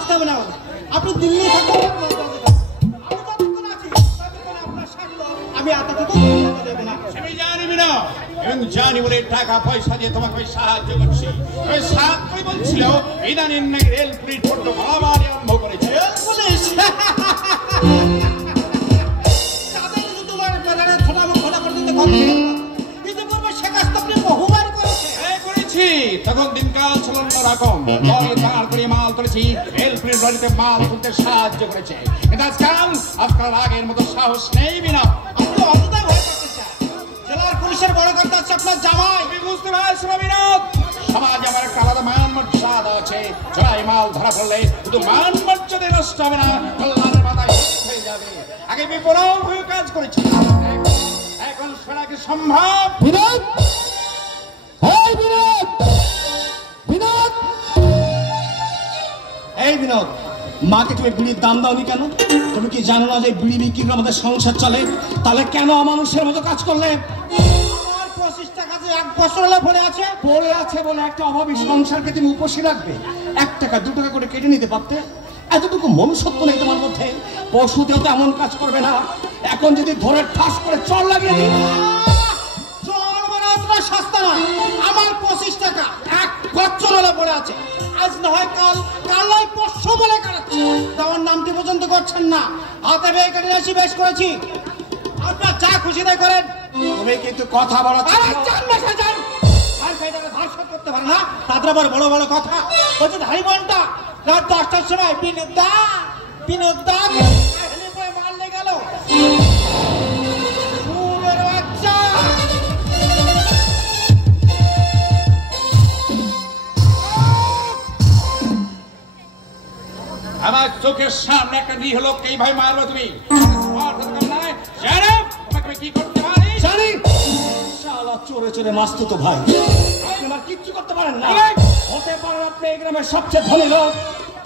আসতে হবে না, আপনি দিল্লি থাকুন, আমি এতটুকু দেবো না। আমি জানিবি না এবং জানি বলে টাকা পয়সা দিয়ে তোমাকে সাহায্য করছি। সাতই বলছিল ইদানিং নাকি রেল পুলিশ বড্ড বাড়াবাড়ি আরম্ভ করেছে। রেল পুলিশ তাদের যদি তোমার বাজারে ছোটা খোলা পর্যন্ত কিন্তু করবে সে কাজ তো আপনি বহুবার করেছি। তখন দিনকাল ছিল অন্যরকম, দাঁড় করে মাল তুলেছি, রেল পুলিশ বাড়িতে মাল তুলতে সাহায্য করেছে। কিন্তু আজকাল আগের মতো সাহস নেই বিনা। আপনি অযথা ভয় করতে চান। জেলার পুলিশের বড় কর্তা হচ্ছে আপনার জামাই। তুমি বুঝতে পারছো না বিনোদ, সমাজ আমার একটা আলাদা মান মর্যাদা আছে। চড়াই মাল ধরা পড়লে শুধু মান মর্যাদা নষ্ট হবে না, কল্যাণের মাথায় হয়ে যাবে। আগে বিপরীত হয়ে কাজ করেছি, এখন সেটা কি সম্ভব? বিনোদ, এই বিনোদ, বিনোদ, এই বিনোদ, মাকে তুমি বিড়ির দাম দাওনি কেন? তুমি কি জানো না যে বিড়ি বিক্রি করে আমাদের সংসার চলে? তাহলে কেন অমানুষের মতো কাজ করলে? আমার 25 টাকা যে 1 বছর হলো পড়ে আছে বলে একটা অভাবী সংসারকে তুমি উপসে রাখবে? 1 টাকা 2 টাকা করে কেটে নিতে পারতে। এতটুকু মনুষ্যত্ব নেই তোমার মধ্যে। পশুতেও তো এমন কাজ করবে না। এখন যদি ধরে ঠাস করে চড় লাগিয়ে দিই, চল মানে অতটা সস্তা না। আমার 25 টাকা 1 বছর হলো পড়ে আছে। আজ না হয় কাল নয় পরশু বলে কাটাচ্ছি। আমার নামটি পর্যন্ত করছেন না। হাতে বেয়ে কেটে আসি, বেশ করেছি। আপনার যা খুশি তাই করেন। তুমি কিন্তু কথা বলা ধার করতে পারে না, তাদের আবার বড় বড় কথা বলছে। ধারি বোনটা রাত 10টার সময় বিনোদা মারলে গেল। বাচ্চা আমার চোখের সামনে একটা নিরীহ লোককে এইভাবে মারবো তুমি? তোমাকে কি করতে পারি জানি। শালা চোরে চোরে মাস্তুতো ভাই, আপনি আমার কিচ্ছু করতে পারেন না। হতে পারেন আপনি এই গ্রামের সবচেয়ে ধনী লোক,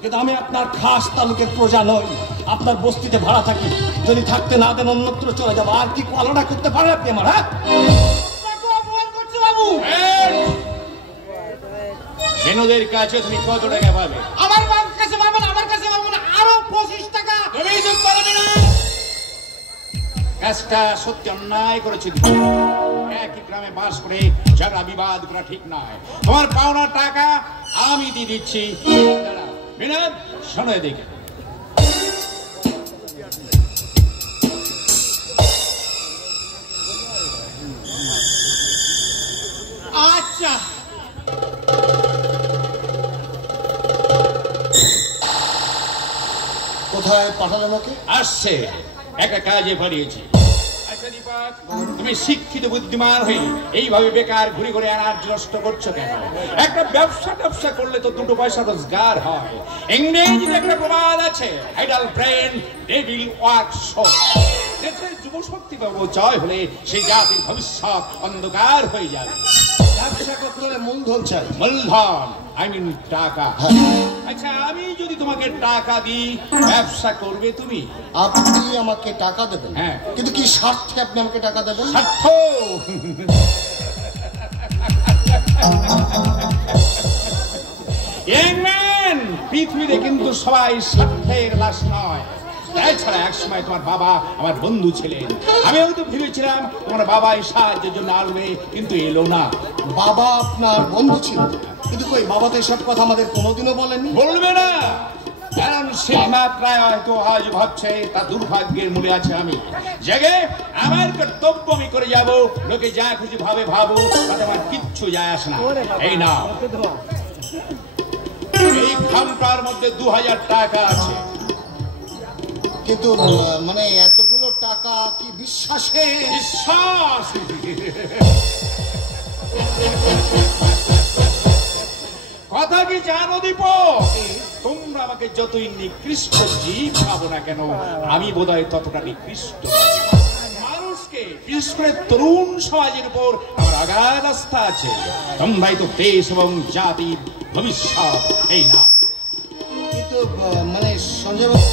কিন্তু আমি আপনার খাস তালুকের প্রজা নই। আপনার বস্তিতে ভাড়া থাকি, যদি থাকতে না দেন অন্যত্র চলে যাবো। আর কি পালনা করতে পারেন আপনি আমার? হ্যাঁ, বাবু বেনুদের কাছে তুমি কত টাকা পাবে? আমার কাছে পাবেন, আমার কাছে পাবেন আরো 25 টাকা। তুমি চুপ করবে না। কাজটা সত্যি অন্যায় করেছি। একই গ্রামে বাস করে ঝগড়া বিবাদ করা ঠিক নয়। তোমার পাওনা টাকা আমি দিয়ে দিচ্ছি। বিনোদ, শোনো এদিকে। আচ্ছা, কোথায় পাঠালেন ওকে? আসছে, একটা কাজে পাঠিয়েছি। আচ্ছা দীপক, তুমি শিক্ষিত বুদ্ধিমান হয়ে এইভাবে বেকার ঘুরে ঘুরে এনার্জি নষ্ট করছো কেন? একটা ব্যবসা করলে তো 2 পয়সা রোজগার হয়। ইংরেজিতে একটা প্রবাদ আছে, আইডল ব্রেন ডেভিল ওয়ার্কশপ। দেশের যুব শক্তি জয় হলে সেই জাতির ভবিষ্যৎ অন্ধকার হয়ে যাবে। ব্যবসা করতে হলে মূলধন চাই। মূলধন, আই মিন টাকা। আচ্ছা, আমি যদি তোমাকে টাকা দিই, ব্যবসা করবে তুমি? আপনি আমাকে টাকা দেবেন? হ্যাঁ। কিন্তু কি স্বার্থে আপনি আমাকে টাকা দেবেন? স্বার্থ। পৃথিবীতে কিন্তু সবাই স্বার্থের লাশ নয়। তাছাড়া একসময় তোমার বাবা আমার বন্ধু ছিলেন। আমিও তো ভেবেছিলাম তোমার বাবাই সাহায্যের জন্য আসবে, কিন্তু এলো না। বাবা আপনার বন্ধু ছিল, কিন্তু কই বাবা তো এসব কথা আমাদের কোনোদিনও বলেনি। বলবে না, কারণ সীমা প্রায় হয়তো আজ ভাবছে তা দুর্ভাগ্যের মূলে আছে আমি। জেগে আমার কর্তব্য আমি করে যাব। লোকে যা খুশি ভাবে ভাবো, তাতে আমার কিচ্ছু যায় আসে না। এই না, এই খামটার মধ্যে 2000 টাকা আছে। কিন্তু মানে এতগুলো টাকা কি বিশ্বাসে? বিশ্বাস? কথা কি জানো দীপক? তোমরা আমাকে যতই নিকৃষ্ট জীব ভাবো না কেন, আমি বোধহয় ততটা নিকৃষ্ট। মানুষকে, বিশেষ করে তরুণ সমাজের উপর আমার আগাধ আস্থা আছে। তোমরাই তো দেশ এবং জাতির ভবিষ্যৎ। এই না, কিন্তু মানে সঞ্জয় বাবু,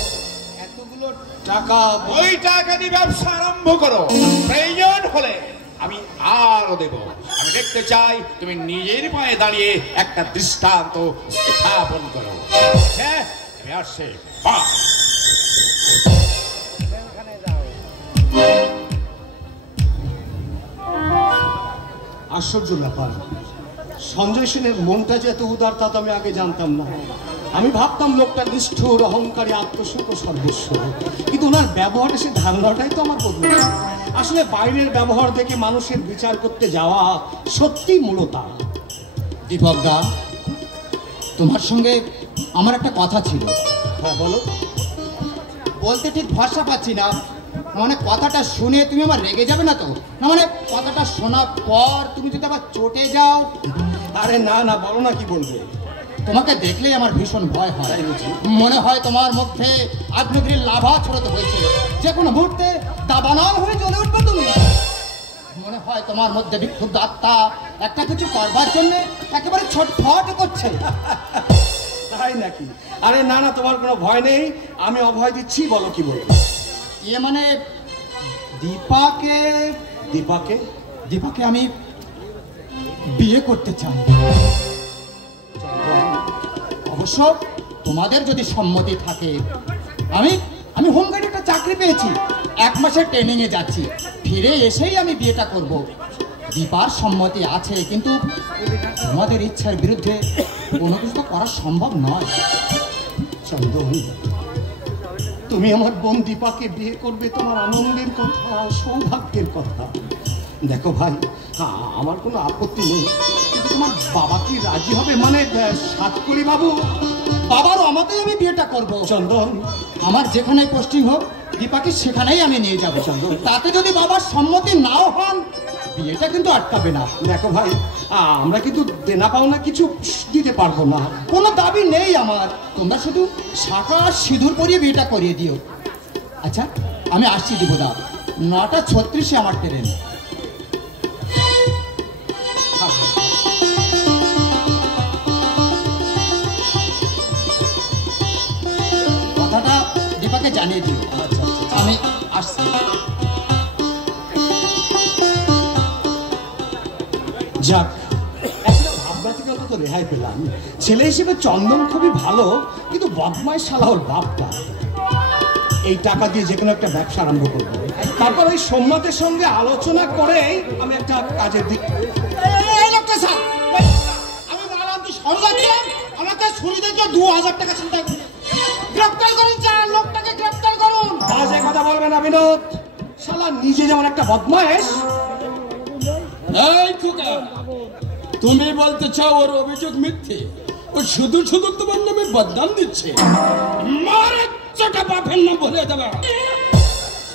এতগুলো টাকা, ওই টাকা দিয়ে ব্যবসা আরম্ভ করো। প্রয়োজন হলে আমি আরো দেব। আমি দেখতে চাই তুমি নিজের পায়ে দাঁড়িয়ে একটা দৃষ্টান্ত স্থাপন করো। হ্যাঁ, আসছে বা আশ্চর্য ব্যাপার, সঞ্জয় সেনের মনটা যে এত উদার তা তো আমি আগে জানতাম না। আমি ভাবতাম লোকটা নিষ্ঠুর, অহংকারী, আত্মসুখ সর্বস্ব, কিন্তু ওনার ব্যবহারে সে ধারণাটাই তো আমার বদলে। আসলে বাইরের ব্যবহার দেখে মানুষের বিচার করতে যাওয়া সত্যি মূলতা। দীপক দা, তোমার সঙ্গে আমার একটা কথা ছিল। হ্যাঁ বলো। বলতে ঠিক ভরসা পাচ্ছি না, মানে কথাটা শুনে তুমি আমার রেগে যাবে না তো? না মানে কথাটা শোনার পর তুমি যদি আবার চটে যাও। আরে না না, বলো না, কি বলবে? তোমাকে দেখলেই আমার ভীষণ ভয় হয়। মনে হয় তোমার মধ্যে আগ্নেয়গিরির লাভা ছড়াতে হয়েছে, যে কোনো মুহূর্তে দাবানল হয়ে জ্বলে উঠবে তুমি। মনে হয় তোমার মধ্যে বিক্ষুব্ধ আত্মা একটা কিছু করবার জন্য একেবারে ছটফট করছে। তাই নাকি? আরে না না, তোমার কোনো ভয় নেই, আমি অভয় দিচ্ছি। বলো কি বলবো? ইয়ে মানে দীপাকে দীপাকে দীপাকে আমি বিয়ে করতে চাই। অবশ্য তোমাদের যদি সম্মতি থাকে, আমি আমি হোমগার্ডে একটা চাকরি পেয়েছি, 1 মাসের ট্রেনিং এ যাচ্ছি, ফিরে এসেই আমি বিয়েটা করব। দীপার সম্মতি আছে, কিন্তু তোমাদের ইচ্ছার বিরুদ্ধে কোনো কিছু তো করা সম্ভব নয়। চন্দন, তুমি আমার বোন দীপাকে বিয়ে করবে, তোমার আনন্দের কথা, সৌভাগ্যের কথা। দেখো ভাই, আমার কোনো আপত্তি নেই, কিন্তু তোমার বাবা কি রাজি হবে? মানে সাতকড়ি বাবু বাবার অমতেই আমি বিয়েটা করব। চন্দন, আমার যেখানে পোস্টিং হোক, দীপাকে সেখানেই আমি নিয়ে যাবো। চন্দন, তাতে যদি বাবার সম্মতি নাও হন, বিয়েটা কিন্তু আটকাবে না। দেখো ভাই, আমরা কিন্তু দেনা পাওনা কিছু দিতে পারবো না। কোনো দাবি নেই আমার, তোমরা শুধু শাখা সিঁদুর পরিয়ে বিয়েটা করিয়ে দিও। আচ্ছা, আমি আসছি দীপদা, 9:36 আমার ট্রেন। কথাটা দীপাকে জানিয়ে দিও। আচ্ছা, আমি আসছি। যাক, একটা ভাবনা থেকে অন্তত রেহাই পেলাম। ছেলে হিসেবে চন্দন খুবই ভালো, কিন্তু বদমাইশ শালা ওর বাপটা। এই টাকা দিয়ে যে কোনো একটা ব্যবসা আরম্ভ করবো, তারপর ওই সোমনাথের সঙ্গে আলোচনা করে আমি একটা কাজের দিক। এই লোকটা স্যার, আমি মালান্তি সরজাচ্ছিলাম, আমাকে ছুরি দেখে 2000 টাকা চিন্তা করুন, গ্রেপ্তার করুন স্যার, লোকটাকে গ্রেপ্তার করুন। বাজে কথা বলবে না বিনোদ, শালা নিজে যেমন একটা বদমাইশ। এই খোকা, তুমি বলতে চাও ওর অভিযোগ মিথ্যে? ও শুধু শুধু তোমার নামে বদনাম দিচ্ছে। মারে চটা বাপের নাম বলে দেবা।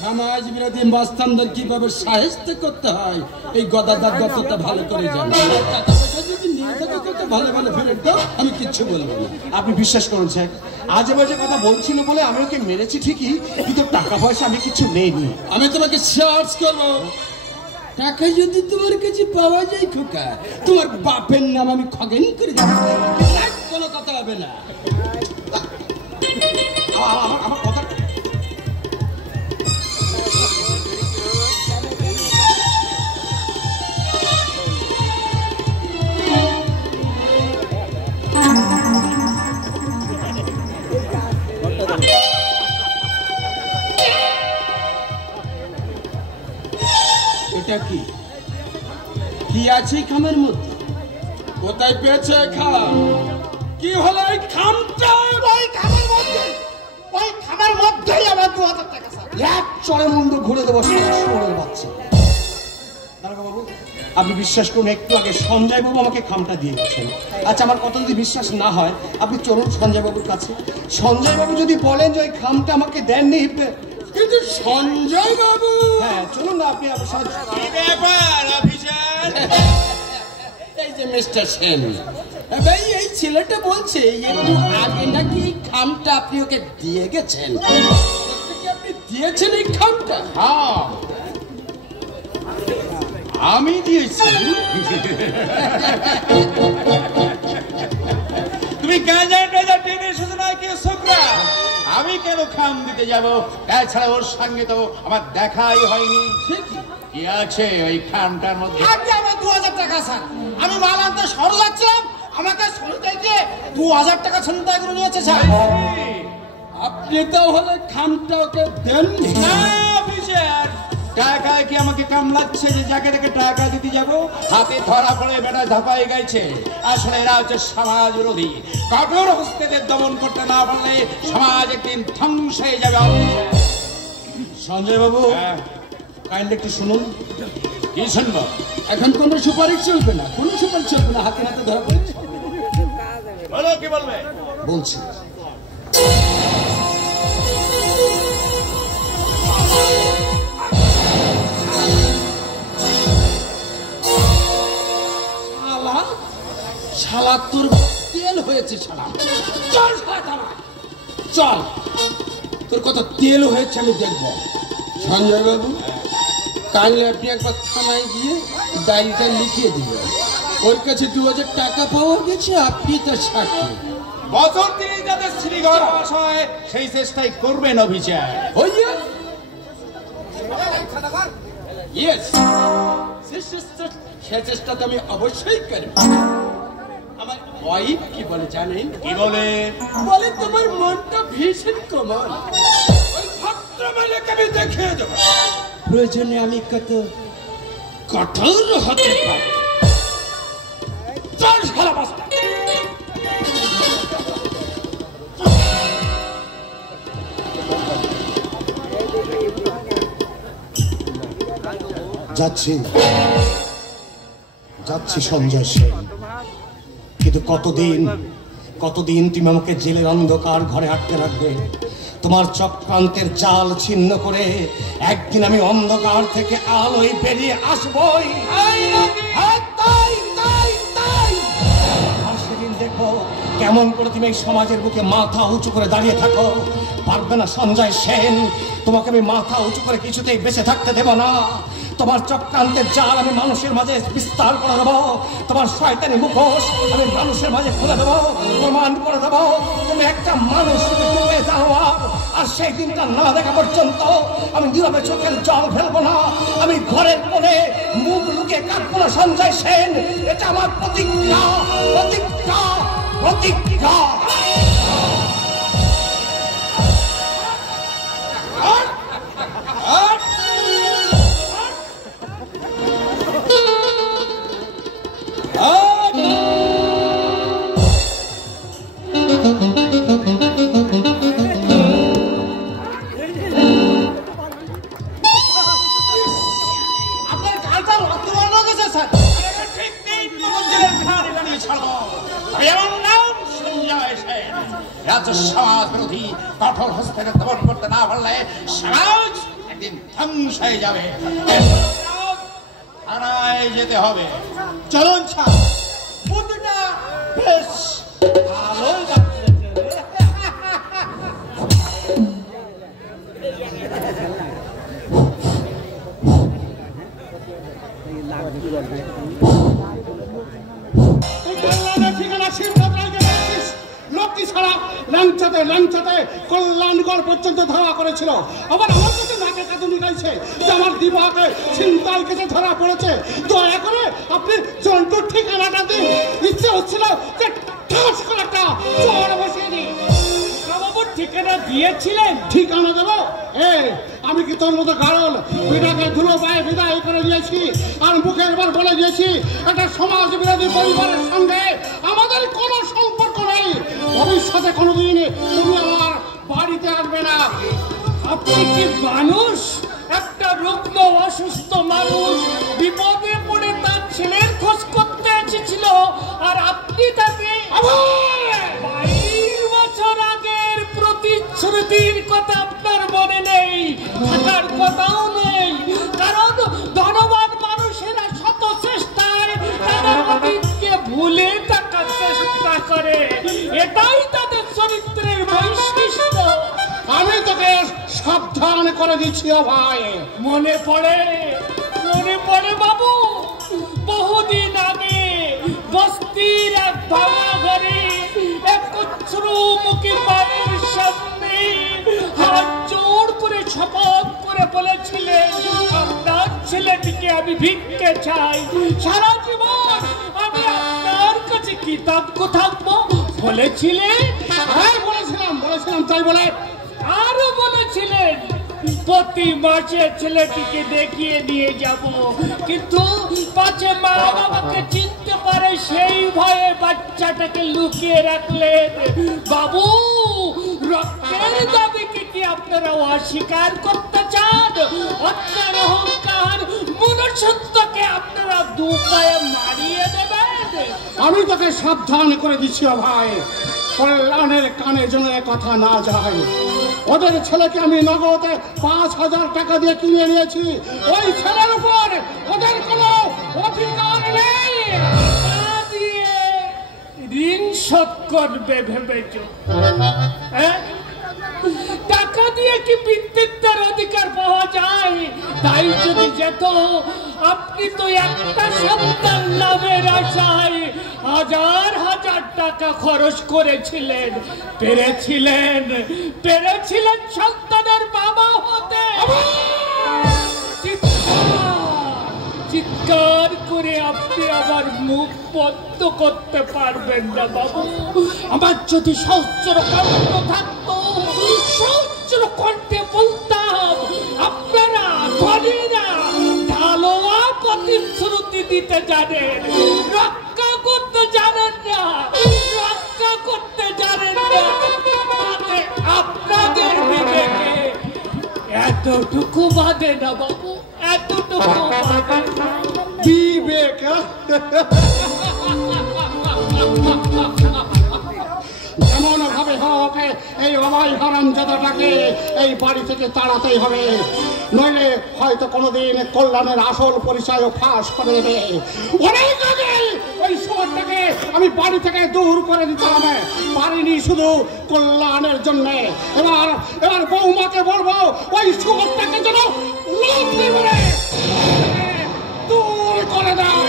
সমাজ বিরোধী মাস্তানদের কিভাবে সাহিত্য করতে হয় এই গদাদার দত্তটা ভালো করে জানে। টাকা পয়সা যদি নিয়ে থাকো তোকে ভালো ভালো ফেরত দাও, আমি কিচ্ছু বলবো না। আপনি বিশ্বাস করুন স্যার, আজে বাজে কথা বলছিল বলে আমি ওকে মেরেছি ঠিকই, কিন্তু টাকা পয়সা আমি কিছু নেইনি। আমি তোমাকে সার্চ করবো, টাকা যদি তোমার কাছে পাওয়া যায় খোকা, তোমার বাপের নাম আমি খগেন করে দেবো। কোনো কথা হবে না। আমার কথা এটা কি কি আছে খামের মধ্যে? কোথায় পেয়েছে খাম? কি হলো এই খামটা? ওই খামের মধ্যেই আমার 2000 টাকা স্যার। এক চড়ে মুন্ড ঘুরে দেবো শুয়োরের বাচ্চা। দারোগা বাবু, আপনি বিশ্বাস করুন, একটু আগে সঞ্জয় বাবু আমাকে খামটা দিয়ে গেছেন। আচ্ছা, আমার কথা যদি বিশ্বাস না হয়, আপনি চলুন সঞ্জয় বাবুর কাছে। সঞ্জয় বাবু যদি বলেন যে ওই খামটা আমাকে দেননি, কিন্তু সঞ্জয় বাবু, হ্যাঁ চলুন না, আপনি আমার সাথে। কি ব্যাপার অফিসার? এই যে মিস্টার সেন, ভাই এই ছেলেটা বলছে একটু আগে নাকি এই খামটা আপনি ওকে দিয়ে গেছেন। সত্যি আপনি দিয়েছেন এই খামটা? হ্যাঁ, আমি দিয়েছি। তুমি গাঁজা টাজা টেনে এসেছো না কি ছোকরা? আমি কেন খাম দিতে যাব? তাছাড়া ওর সঙ্গে তো আমার দেখাই হয়নি। কি আছে ওই খামটার মধ্যে? আজকে আমার 2000 টাকা স্যার। আমি মাল আনতে শহরে যাচ্ছিলাম, আমাকে শুনতে গিয়ে 2000 টাকা ছিনতাই করে নিয়েছে স্যার। আপনি তাহলে খামটা ওকে দেননি? না অফিসার, টাকা কি আমাকে কামলাচ্ছে যে যাকে তাকে টাকা দিতে যাব? হাতে ধরা পড়ে বেটা ধাপাই গেছে। আসলে এরা হচ্ছে সমাজ বিরোধী। কঠোর হস্তেদের দমন করতে না পারলে সমাজ একদিন ধ্বংস হয়ে যাবে। সঞ্জয় বাবু, কাইন্ডলি একটু শুনুন। কি শুনবো? এখন কোনো সুপারিশ চলবে না, কোনো সুপারিশ চলবে না। হাতে হাতে ধরা পড়েছে। বলো কি বলবে? বলছি, শালা শালা তোর তেল হয়েছে শালা। চল শালা থামা, চল, তোর কত তেল হয়েছে আমি দেখবো। সঞ্জয় বাবু, কাল আপনি একবার থানায় গিয়ে ডায়েরিটা লিখিয়ে দিবেন। ওর কাছে 2000 টাকা পাওয়া গেছে, আপনি তার সাক্ষী। বছর তিনি যাদের শ্রীঘর বাস হয় সেই চেষ্টাই করবেন অফিসার। Oh yes, yes, সে চেষ্টা তো আমি অবশ্যই করব। আমার ওয়াইফ কি বলে জানেন? কি বলে? বলে তোমার মনটা ভীষণ কোমল, ওই ভদ্রমহিলাকে আমি দেখিয়ে দেব। প্রয়োজনে আমি কত কঠোর হতে পারি। চল শালা বাস্তা। যাচ্ছি যাচ্ছি সঞ্জয় সেন, কিন্তু কতদিন তুমি আমাকে জেলের অন্ধকার ঘরে আটকে রাখবে? তোমার চক্রান্তের জাল ছিন্ন করে একদিন আমি অন্ধকার থেকে আলোয় বেরিয়ে আসবই। আর সেদিন দেখো কেমন করে তুমি এই সমাজের বুকে মাথা উঁচু করে দাঁড়িয়ে থাকো। পারবে না সঞ্জয় সেন, তোমাকে আমি মাথা উঁচু করে কিছুতেই বেঁচে থাকতে দেব না। তোমার চক্রান্তের জাল আমি মানুষের মাঝে বিস্তার করে দেবো। তোমার শয়তানি মুখোশ আমি মানুষের মাঝে খুলে দেবো, প্রমাণ করে দেবো তুমি একটা মানুষ ডুবে যাও। আর সেই দিনটা না দেখা পর্যন্ত আমি নীরবে চোখের জল ফেলবো না। আমি ঘরের কোণে মুখ লুকিয়ে কাঁদবো না সঞ্জয় সেন। এটা আমার প্রতিজ্ঞা, প্রতিজ্ঞা, প্রতিজ্ঞা। আপনার গালটা রক্তবর্ণ হয়ে গেছে স্যার। ঠিক 3 মঞ্জিলের খাড়ি বানিয়ে ছাড়বো। তবে আমার নাম সঞ্জয় সেন। রাজ্য সমাজ বিরোধী কঠোর হস্তের দমন করতে না পারলে সমাজ একদিন ধ্বংস হয়ে যাবে। থানায় যেতে হবে। চলুন স্যার, বুদ্ধিটা বেশ ভালোই যাচ্ছে। লোকটি ছাড়া লাঞ্চাতে কল্যাণগড় পর্যন্ত ধরা করেছিল। আবার আমার কাছে নাকে কাঁদুনি গাইছে যে আমার দিবাকে ছিনতাই কেসে ধরা পড়েছে। দয়া করে আপনি জন্তুর ঠিকানাটা দিন। ইচ্ছে হচ্ছিল যে ঠাস করে একটা চড় বসিয়ে দিই। বাবুর ঠিকানা দিয়েছিলেন? ঠিকানা দেবো? আমি কি তোর মতো গাড়ল বিদাকে ধুলো পায়ে বিদায় করে দিয়েছি আর মুখের বার বলে দিয়েছি একটা সমাজ বিরোধী পরিবারের সঙ্গে আমাদের কোনো সম্পর্ক নেই। ভবিষ্যতে কোনোদিন তুমি আমার বাড়িতে আসবে না। আপনি কি মানুষ? একটা রুগ্ন অসুস্থ মানুষ বিপদে পড়ে তার ছেলের খোঁজ করতে এসেছিল আর আপনি তাকে 22 বছর আগের প্রতিশ্রুতির কথা আপনার মনে নেই, থাকার কথাও নেই। কারণ ধনবান মানুষেরা শত চেষ্টায় তারা অতীতকে ভুলে থাকার চেষ্টা করে, এটাই তাদের চরিত্রের বৈশিষ্ট্য। আমি তোকে সাবধান করে দিচ্ছি ভাই। মনে পড়ে বাবু, বহুদিন আগে বস্তির এক ভাঙা ঘরে এক কচ্ছরুমুখী বাড়ির সামনে হাত জোড় করে শপথ করে বলেছিলেন আপনার ছেলেটিকে আমি ভিক্ষে চাই। সারা জীবন আমি আপনার কাছে কি কৃতজ্ঞ থাকবো বলেছিলেন? হ্যাঁ বলেছিলাম, তাই বলে আরো বলেছিলেন প্রতি মাসে ছেলেটিকে দেখিয়ে নিয়ে যাব, কিন্তু পাছে মা বাবাকে চিনতে পারে সেই ভয়ে বাচ্চাটাকে লুকিয়ে রাখলেন। বাবু, রক্তের দাবিকে কি আপনারা অস্বীকার করতে চান? আপনার অহংকার মনুষ্যত্বকে আপনারা দু পায়ে মারিয়ে দেবেন। আমি তোকে সাবধান করে দিচ্ছি ভাই, কল্যাণের কানে যেন এ কথা না যায়। ওদের ছেলেকে আমি নগদে 5,000 টাকা দিয়ে কিনে নিয়েছি। ওই ছেলের উপর ওদের কোনো অধিকার নেই। ঋণ শোধ করবে ভেবেছ? টাকা দিয়ে কি পিতৃত্বের অধিকার পাওয়া যায়? তাই যদি যেত, আপনি তো একটা সন্তান লাভের আশায় হাজার হাজার টাকা খরচ করেছিলেন। পেরেছিলেন সন্তানের বাবা হতে। চিৎকার করে আপনি আবার মুখ বন্ধ করতে পারবেন না বাবু। আমার যদি সহস্র কণ্ঠ থাকতো, সহস্র কণ্ঠে বলতাম, আপনারা ধনীরা ঢালোয়া প্রতিশ্রুতি দিতে জানেন, রক্ষা করতে জানেন না, আপনাদের বিবেকে এতটুকু বাদে না বাবু, এতটুকু বিবেক যেমন ভাবে হোক এই অবাই হারামজাদাটাকে এই বাড়ি থেকে তাড়াতেই হবে, নইলে হয়তো কোনোদিন কল্যাণের আসল পরিচয় ফাঁস করে দেবে। অনেক আগে ওই শহরটাকে আমি বাড়ি থেকে দূর করে দিতে হবে, পারিনি শুধু কল্যাণের জন্য। এবার বৌমাকে বলবো ওই শহরটাকে যেন দূর করে দেয়।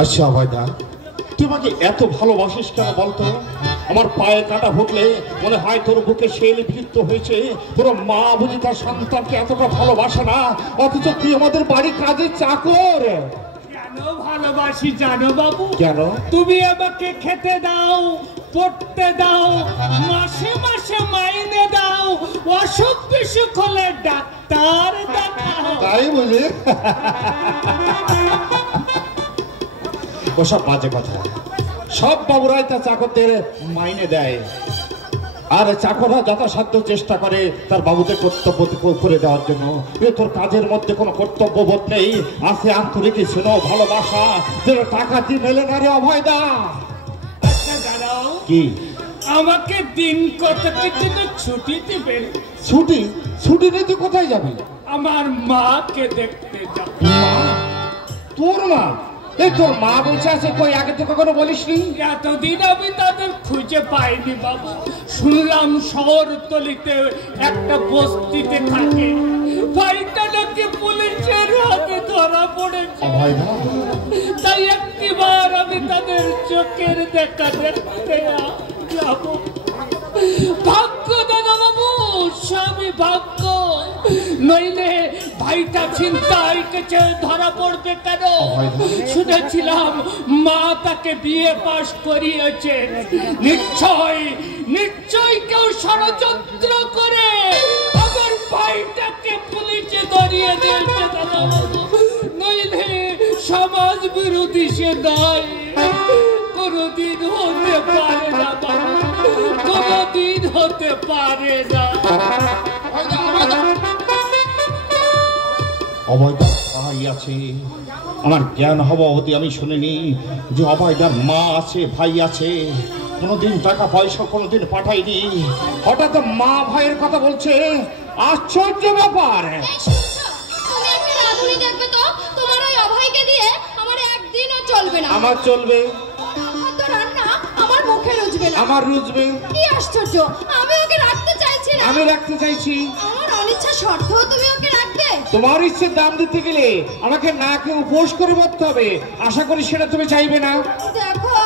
আচ্ছা ভাইদা, তুই আমাকে এত ভালোবাসিস কেন বলতো? আমার পায়ে কাটা ফুটলে মনে হয় তোর বুকে শেল বিদ্ধ হয়েছে। তোর মা বুঝি তার সন্তানকে এতটা ভালোবাসে না, অথচ তুই আমাদের বাড়ির কাজে চাকর। কেন ভালোবাসি জানো বাবু? কেন? তুমি আমাকে খেতে দাও, পড়তে দাও, মাসে মাসে মাইনে দাও, অসুখ বিসুখ হলে ডাক্তার দেখাও। তাই বুঝি? ওসব বাজে কথা। সব বাবুরাই তার চাকরদের মাইনে দেয়, আর চাকররা যথাসাধ্য চেষ্টা করে তার বাবুদের কর্তব্য করে দেওয়ার জন্য। তোর কাজের মধ্যে কোনো কর্তব্য বোধ নেই, আছে আন্তরিক স্নেহ ভালোবাসা, যেন টাকা দিয়ে মেলে না রে অভয়দা। আচ্ছা দাঁড়াও, কি আমাকে দিন কতকের জন্য ছুটি দিবেন? ছুটি নিয়ে তুই কোথায় যাবি? আমার মাকে দেখতে যাব। তোর মা? এই তোর মা বলছে আছে, কই আগে তো কখনো বলিসনি? এতদিন আমি তাদের খুঁজে পাইনি বাবু। শুনলাম শহরতলিতে একটা বস্তিতে থাকে, ভাইটা নাকি পুলিশের হাতে ধরা পড়েছে। তাই একটিবার আমি তাদের চোখের দেখা দেখতে যাব। ভাগ্য দাদা বাবু, স্বামী ভাগ্য, নইলে ভাইটা চিন্তায় কেছে ধরা পড়বে কেন? শুনেছিলাম মা তাকে বিয়ে পাশ করিয়েছে। নিশ্চয় কেউ ষড়যন্ত্র করে আমার ভাইটাকে পুলিশে ধরিয়ে দিয়েছে দাদা বাবু, নইলে সমাজ বিরোধী সে নয়। কোনদিন হতে পারে না বাবু, কোনদিন হতে পারে না। অভয়দা ভাই আছে, আমার জ্ঞান হওয়া অবধি আমি শুনিনি যে অভয়দার মা আছে, ভাই আছে। কোনোদিন টাকা পয়সা কোনোদিন পাঠাইনি, হঠাৎ মা ভাইয়ের কথা বলছে। আশ্চর্য ব্যাপার। আমার চলবে, আমার রুজবে। কি আশ্চর্য, আমি ওকে রাখতে চাইছি না। আমি রাখতে চাইছি। আমার অনিচ্ছা সত্ত্বেও তুমি ওকে রাখবে? তোমার ইচ্ছের দাম দিতে গেলে আমাকে না খেয়ে উপোস করে মরতে হবে। আশা করি সেটা তুমি চাইবে না। দেখো,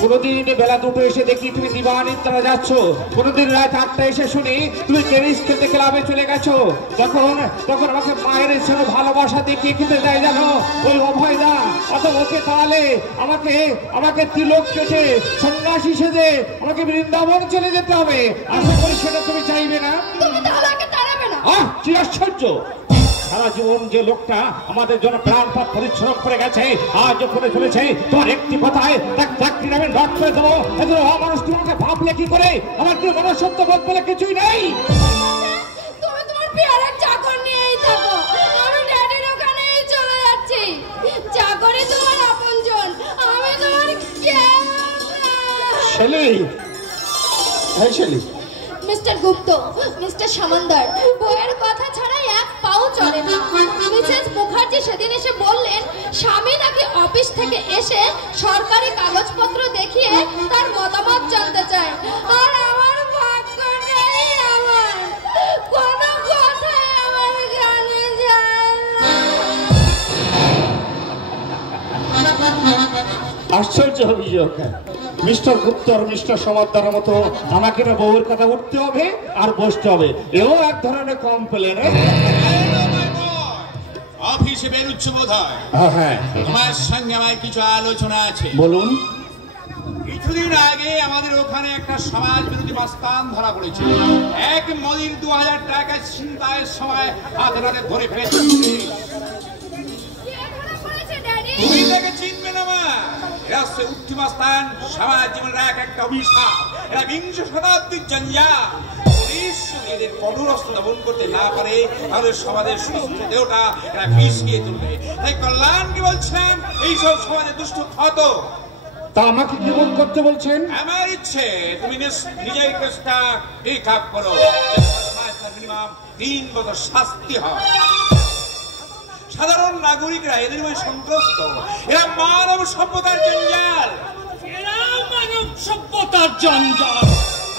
কোনোদিন বেলা 2টো এসে দেখি তুমি দিবানিদ্রা যাচ্ছ, কোনোদিন রাত 8টায় এসে শুনি তুমি টেনিস খেলতে ক্লাবে চলে গেছো। তখন আমাকে মায়ের ছেলে ভালোবাসা দেখিয়ে খেতে দেয় জানো ওই অভয়দা। অত ওকে তাহলে আমাকে তিলক কেটে সন্ন্যাসী সেজে আমাকে বৃন্দাবন চলে যেতে হবে। আশা করি সেটা তুমি চাইবে না। তুমি তাহলে আমাকে তাড়াবে না। কি আশ্চর্য! সারা জীবন যে লোকটা আমাদের জন্য প্রাণপাত পরিশ্রম করে গেছে, আজ করে চলেছে তোমার একটি কথায় তাকে চাকরি নামে লক করে দেবো। এদের অমানুষ তোমাকে ভাবলে কি করে? আমার কি মনুষ্যত্ব বোধ বলে কিছুই নেই। তুমি তোমার পেয়ারের চাকর নিয়েই থাকো, আমি ড্যাডির ওখানেই চলে যাচ্ছি। চাকরে তোমার আপনজন, আমি তোমার ছেলে। মিস্টার গুপ্ত, মিস্টার সামন্দার, বইয়ের কথা ছাড়া এক পাও চলে না। মিসেস মুখার্জি সেদিন এসে বললেন স্বামী নাকি অফিস থেকে এসে সরকারি কাগজপত্র দেখিয়ে তার মতামত জানতে চায়। আর আমার ভাগ্য নেই, আমার কোনো কথাই আমার কানে যায় না। আশ্চর্য অভিযোগ। মিস্টার গুপ্ত আর মিস্টার সমাদ্দার মতো আমাকে না বউয়ের কথা উঠতে হবে আর বসতে হবে, এও এক ধরনের কমপ্লেন। অফিসে বেরুচ্ছ বোধ হয়। হ্যাঁ, তোমার সঙ্গে আমার কিছু আলোচনা আছে। বলুন। কিছুদিন আগে আমাদের ওখানে একটা সমাজ বিরোধী মাস্তান ধরা পড়েছে। এক মদির 2000 টাকা ছিনতাইয়ের সময় হাতে হাতে ধরে ফেলেছে। তুমি তাকে চিনবে না মা। এরা হচ্ছে উঠতি মাস্তান, সমাজ জীবনের একটা অভিশাপ। এরা 20 শতাব্দীর জঞ্জাল। এদের কঠোর অস্ত্র দমন করতে না পারে তাহলে সমাজের সুস্থ দেহটা এরা পিছিয়ে তুলবে। তাই কল্যাণকে বলছিলাম এইসব সমাজের দুষ্ট ক্ষত। তা আমাকে কি করতে বলছেন? আমার ইচ্ছে তুমি নিজের চেষ্টা ঠিক করো, মিনিমাম 3 বছর শাস্তি হয়। সাধারণ নাগরিকরা এদের ওই সন্ত্রস্ত। এরা মানব সভ্যতার জঞ্জাল। এরা মানব সভ্যতার জঞ্জাল।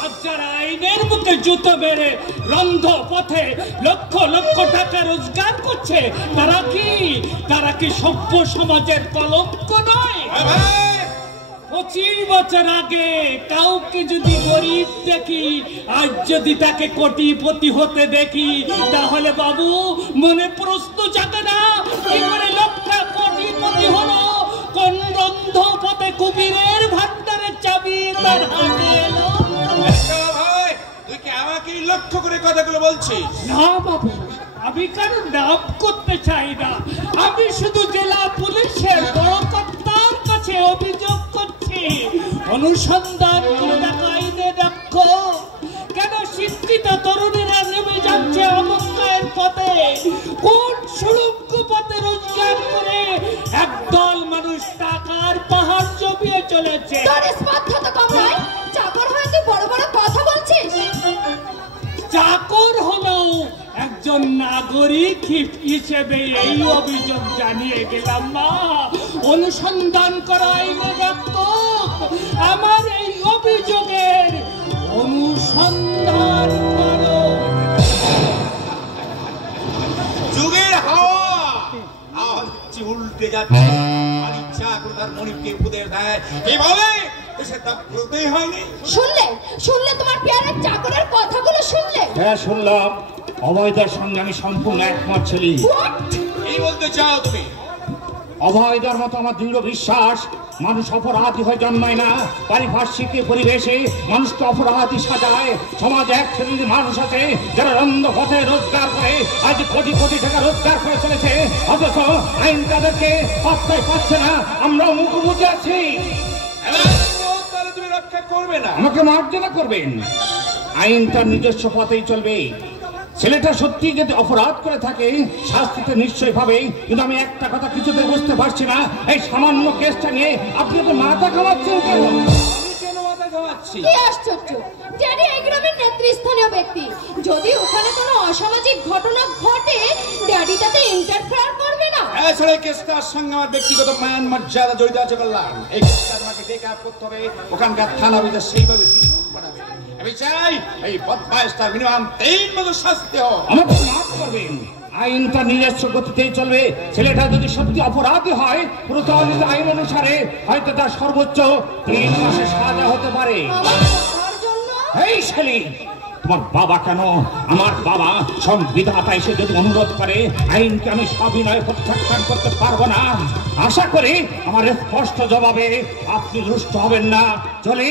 আর যারা আইনের বুকে জুতো বেড়ে রন্ধ পথে লক্ষ লক্ষ টাকা রোজগার করছে, তারা কি সভ্য সমাজের কলঙ্ক নয়? 25 বছর আগে কাউকে যদি গরিব দেখি, আজ যদি তাকে কোটিপতি হতে দেখি, তাহলে বাবু মনে প্রশ্ন জাগে না কি করে লোকটা কোটিপতি হলো? কোন রন্ধ পথে কুবিরের ভান্ডারের চাবি তার হাতে এলো? তুই কি আমাকে লক্ষ্য করে কথাগুলো বলছিস? না বাবু, আমি কারো নাম করতে চাই না। আমি শুধু জেলা পুলিশের বড় কর্তার কাছে অভিযোগ করছি। অনুসন্ধান করে দেখা আইনে রাখো। কেন শিক্ষিত তরুণীরা নেমে যাচ্ছে অবক্ষয়ের পথে? কোন সুড়ঙ্গ পথে রোজগার করে একদল মানুষ টাকার পাহাড় জমিয়ে চলেছে? চাকর হয়ে তুই বড় বড় কথা বলছিস। চাকর হলেও একজন নাগরিক হিসেবে এই অভিযোগ জানিয়ে গেলাম। মা, অনুসন্ধান করা আইনে রাখো। আমার এই অভিযোগের অনুসন্ধান করো। যুগের হাওয়া উল্টে যাচ্ছে। আর ইচ্ছা করে তার মনিবকে উপদেশ দেয় এভাবে শুনলে তোমার পেয়ারের চাকরের কথাগুলো শুনলে? হ্যাঁ শুনলাম। অভয়দার সঙ্গে আমি সম্পূর্ণ একমত ছিলি। এই বলতে চাও তুমি? অভয়দার মতো আমার দৃঢ় বিশ্বাস, মানুষ অপরাধী হয়ে জন্মায় না। পারিপার্শ্বিক পরিবেশে মানুষকে অপরাধী সাজায়। সমাজ এক শ্রেণীর মানুষ আছে যারা রন্ধ পথে রোজগার করে আজ কোটি কোটি টাকা রোজগার করে চলেছে, অথচ আইন তাদেরকে পাত্তাই পাচ্ছে না। আমরাও মুখোমুখি আছি। তুমি রক্ষা করবে না? আমাকে মার্জনা করবেন। আইন তার নিজস্ব পথেই চলবে। ছেলেটা সত্যি যদি অপরাধ করে থাকে শাস্তিতে নিশ্চয় পাবে। কিন্তু আমি একটা কথা কিছুতে বুঝতে পারছি না, এই সামান্য কেসটা নিয়ে আপনি তো মাথা ঘামাচ্ছেন কেন? কি আশ্চর্য! ড্যাডি এই গ্রামের নেতৃস্থানীয় ব্যক্তি। যদি ওখানে কোনো অসামাজিক ঘটনা ঘটে, ড্যাডি তাতে ইন্টারফেয়ার করবে না? এছাড়া কেসটার সঙ্গে আমার ব্যক্তিগত মান মর্যাদা জড়িত আছে। কল্যাণ, এই কেসটা আমাকে টেক আপ করতে হবে। ওখানকার থানা বিধা সেইভাবে রিপোর্ট পাঠাবে। আমি চাই এই বদমাইশটার মিনিমাম 3 বছর শাস্তি হোক। আমাকে মাফ করবেন। আইনটা নিজস্ব গতিতেই চলবে। ছেলেটা যদি সত্যি অপরাধী হয় প্রচলিত আইন অনুসারে হয়তো তার সর্বোচ্চ 3 মাসের সাজা হতে পারে। আমার বাবার জন্য এই ছেলে, তোমার বাবা কেন, আমার বাবা সংবিধাতা এসে যদি অনুরোধ করে আইনকে আমি সবিনয়ে প্রত্যাখ্যান করতে পারবো না। আশা করি আমার স্পষ্ট জবাবে আপনি রুষ্ট হবেন না। চলে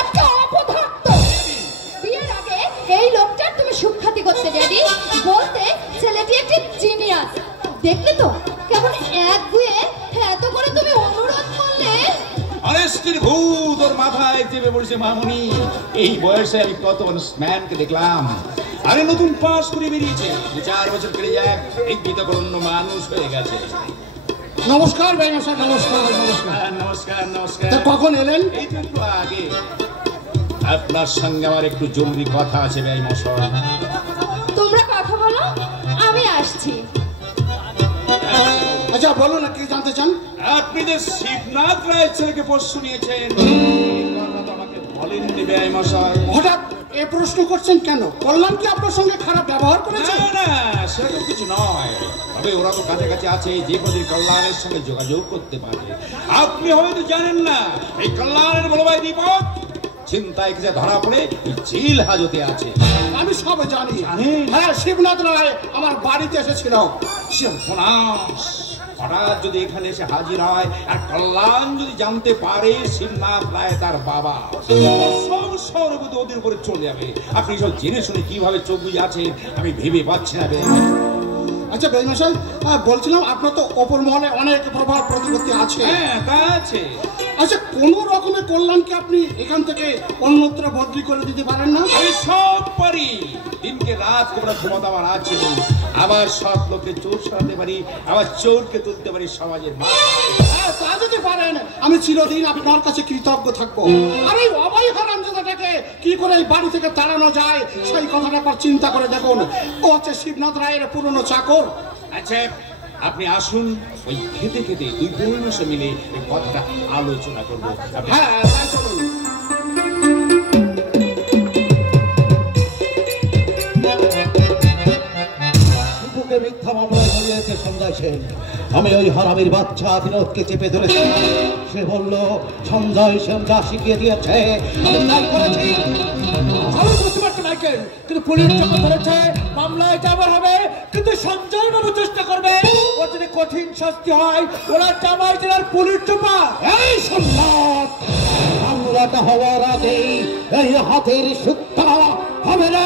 একটা অপদার্থ। বিয়ের আগে এই লোকটার তুমি সুখ্যাতি করতে রেডি, বলতে ছেলেটি একটি জিনিয়াস। দেখলে তো কেমন এক গুয়ে এত করে তুমি অনুরোধ করলে। অনেস্টির ভূত ওর মাথায় চেপে পড়েছে মামুনি। এই বয়সে আমি কত ম্যানকে দেখলাম, আরে নতুন পাস করে বেরিয়েছে, 4 বছর পেরিয়ে যাক এই বিতকরণ্য মানুষ হয়ে গেছে। নমস্কার বেগম সাহেব, নমস্কার নমস্কার। নমস্কার নমস্কার। তা কখন এলেন? এই তো একটু আগে। আপনার সঙ্গে আমার একটু জরুরি কথা আছে ভাই মশাই। তোমরা কথা বলো, আমি আসছি। আচ্ছা বলুন না, কি জানতে চান? আপনি যে শিবনাথ রায়ের ছেলেকে পরশু নিয়েছেন, এই কথা তো আমাকে বলেননি ভাই মশাই। হঠাৎ এ প্রশ্ন করছেন কেন? কল্যাণ কি আপনার সঙ্গে খারাপ ব্যবহার করেছে? না না, সেরকম কিছু নয়, তবে ওরা তো কাছাকাছি আছে, যে প্রতি কল্যাণের সঙ্গে যোগাযোগ করতে পারে। আপনি হয়তো জানেন না, এই কল্যাণের বড় ভাই দীপক চিন্তায় কিছু ধরা পড়ে জেল হাজতে আছে। আমি সব জানি। জানেন? হ্যাঁ, শিবনাথ রায় আমার বাড়িতে এসেছিল। সর্বনাশ! হঠাৎ যদি এখানে এসে হাজির হয় আর কল্যাণ যদি জানতে পারে শিবনাথ রায় তার বাবা, সব সর্বত ওদের উপরে চলে যাবে। আপনি সব জেনে শুনে কিভাবে চোখ বুঝে আছেন আমি ভেবে পাচ্ছি না। আচ্ছা বেগমশাই, বলছিলাম আপনার তো ওপর মহলে অনেক প্রভাব প্রতিপত্তি আছে। হ্যাঁ, তা আছে। আচ্ছা, কোন রকমের কল্যাণকে আপনি এখান থেকে অন্যত্র বদলি করে দিতে পারেন না? আমি সব পারি, দিনকে রাত করার ক্ষমতা আমার আছে। আবার সৎ লোককে চোর সরাতে পারি, আবার চোরকে তুলতে পারি সমাজের মাথায়। হ্যাঁ, তা যদি পারেন আমি চিরদিন আপনার কাছে কৃতজ্ঞ থাকবো। আর এই অবাই হারামজাদাটাকে কি করে এই বাড়ি থেকে তাড়ানো যায় সেই কথাটা একবার চিন্তা করে দেখুন। ও হচ্ছে শিবনাথ রায়ের পুরনো চাকর। আচ্ছা, আপনি আসুন, ওই খেতে খেতে 2 পরিবেশে মিলে এই কথাটা আলোচনা করবো। হ্যাঁ, তাই চলুন। মিথ্যা মামলায় ধরিয়েছে সঞ্জয় সেন। আমি ওই হারামির বাচ্চা বিনোদকে চেপে ধরেছি। সে বলল সঞ্জয় সেন যা শিখিয়ে দিয়েছে আমি তাই করেছি। আমি বুঝতে পারছি মাইকেল, কিন্তু পুলিশ যখন ধরেছে মামলায় যাবার হবে, কিন্তু সঞ্জয় বাবু চেষ্টা করবে ও যদি কঠিন শাস্তি হয় ওরা জামাই জেলার পুলিশ চোপা। এই সম্রাট, মামলাটা হওয়ার আগেই এই হাতের সুত্তা হবে না।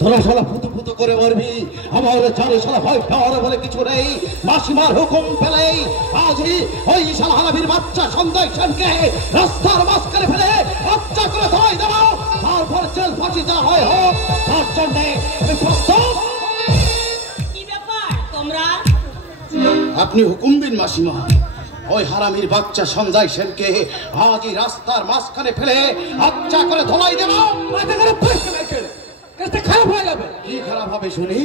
তোরা শালা ফুতু ফুতু করে মরবি, আমার চারে শালা ভয় পাওয়ার বলে কিছু নেই। মাসিমার হুকুম পেলেই আজই ওই শালা হারামির বাচ্চা সঞ্জয় সেনকে রাস্তার মাঝখানে ফেলে হত্যা করে ধরাই দেবো। তারপর জেল ফাঁসি যা হয় হোক, তার জন্যে আমি প্রস্তুত। কি ব্যাপার তোমরা? আপনি হুকুম দিন মাসিমা। ওই হারামির বাচ্চা সঞ্জয় সেনকে আজই রাস্তার মাঝখানে ফেলে হত্যা করে ধরাই দেবো। খারাপ হয়ে যাবে। কি খারাপ হবে শুনি?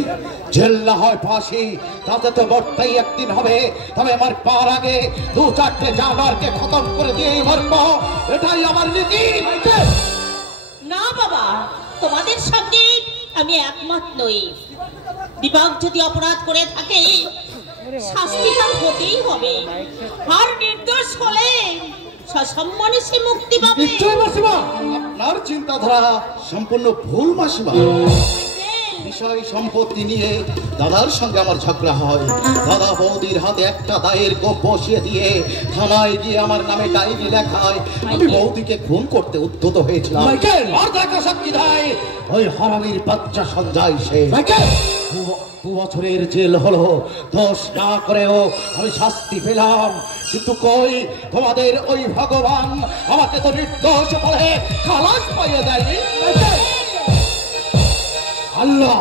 জেল না হয় ফাঁসি, তাতে তো মরতেই একদিন হবে। তবে আমার পার আগে 2-4টে জানোয়ারকে খতম করে দিয়ে মরবো, এটাই আমার নীতি। না বাবা, তোমাদের সঙ্গে আমি একমত নই। দীপক যদি অপরাধ করে থাকে শাস্তি তার হতেই হবে, আর নির্দোষ হলে সসম্মানে সে মুক্তি পাবে। আপনার চিন্তাধারা সম্পূর্ণ ভুল মাসিমা। বিষয় সম্পত্তি নিয়ে দাদার সঙ্গে আমার ঝগড়া হয়। দাদা বৌদির হাতে একটা দায়ের কোপ বসিয়ে দিয়ে থানায় গিয়ে আমার নামে ডায়েরি লেখায় আমি বৌদিকে খুন করতে উদ্যত হয়েছিলাম। আর দেখা সাক্ষী দেয় ওই হারামির বাচ্চা সঞ্জয় সেন। 2 বছরের জেল হলো, দোষ না করেও আমি শাস্তি পেলাম। কিন্তু কই তোমাদের ওই ভগবান আমাকে তো নির্দোষ বলে খালাস পাইয়ে দেয়নি। আল্লাহ,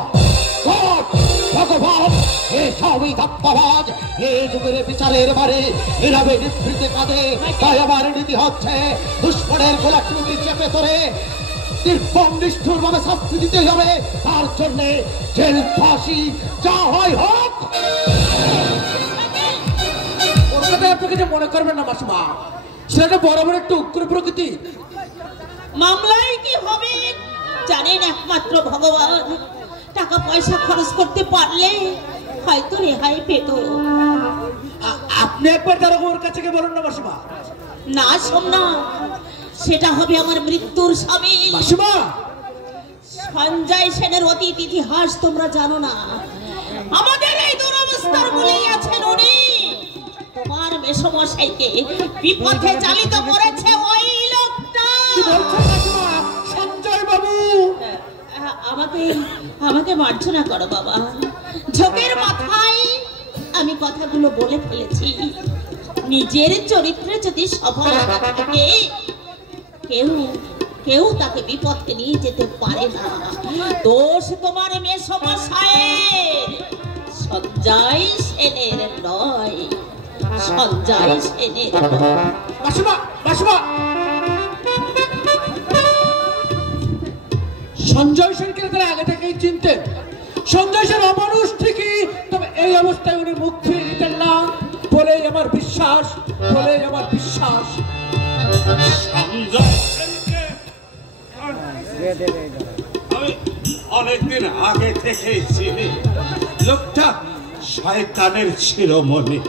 ভগবান, এ সবই ধাপ্পাবাজ। এই যুগের বিচারের বারে এভাবে নিভৃতে কাঁদে। তাই আমার নীতি হচ্ছে দুশ্মনের গোলাকৃতি চেপে ধরে নির্মম নিষ্ঠুর ভাবে শাস্তি দিতে হবে। তার জন্য জেল ফাঁসি যা হয় হোক। ওর কথা আপনি কিছু মনে করবেন না মাসিমা, সেটা বরাবর একটু উগ্র প্রকৃতি। মামলায় কি হবে জানেন একমাত্র ভগবান। টাকা পয়সা খরচ করতে পারলে হয়তো রেহাই পেত। আপনি একবার তার ওর কাছে গিয়ে বলুন না মাসিমা। না সোমনা, সেটা হবে আমার মৃত্যুর স্বামী মাসিমা। সঞ্জয় সেনের অতীত ইতিহাস তোমরা জানো না। আমাদের এই দুরবস্থার মূলেই আছেন উনি। তোমার মেসমশাইকে বিপথে চালিত করেছে ওই লোকটা। সঞ্জয় বাবু, আমাকে মার্জনা করো বাবা। ঝোঁকের মাথায় আমি কথাগুলো বলে ফেলেছি। নিজের চরিত্রে যদি সফলতা থাকে কেউ তাকে বিপদকে নিয়ে যেতে পারে না। দোষ তোমার মেসমশাইয়ের, সঞ্জয় সেনের নয়। সঞ্জয় সেনের। মাসিমা মাসিমা, সঞ্জয় সেনকে তারা আগে থেকেই চিনতেন। সঞ্জয় সেন অমানুষ ঠিকই, তবে এই অবস্থায় উনি মুখ ফিরিয়ে দিতেন না বলেই আমার বিশ্বাস, বলেই আমার বিশ্বাস। সঞ্জয় সেনকে আমি অনেকদিন আগে থেকেই চিনি। লোকটা শয়তানের শিরোমণি।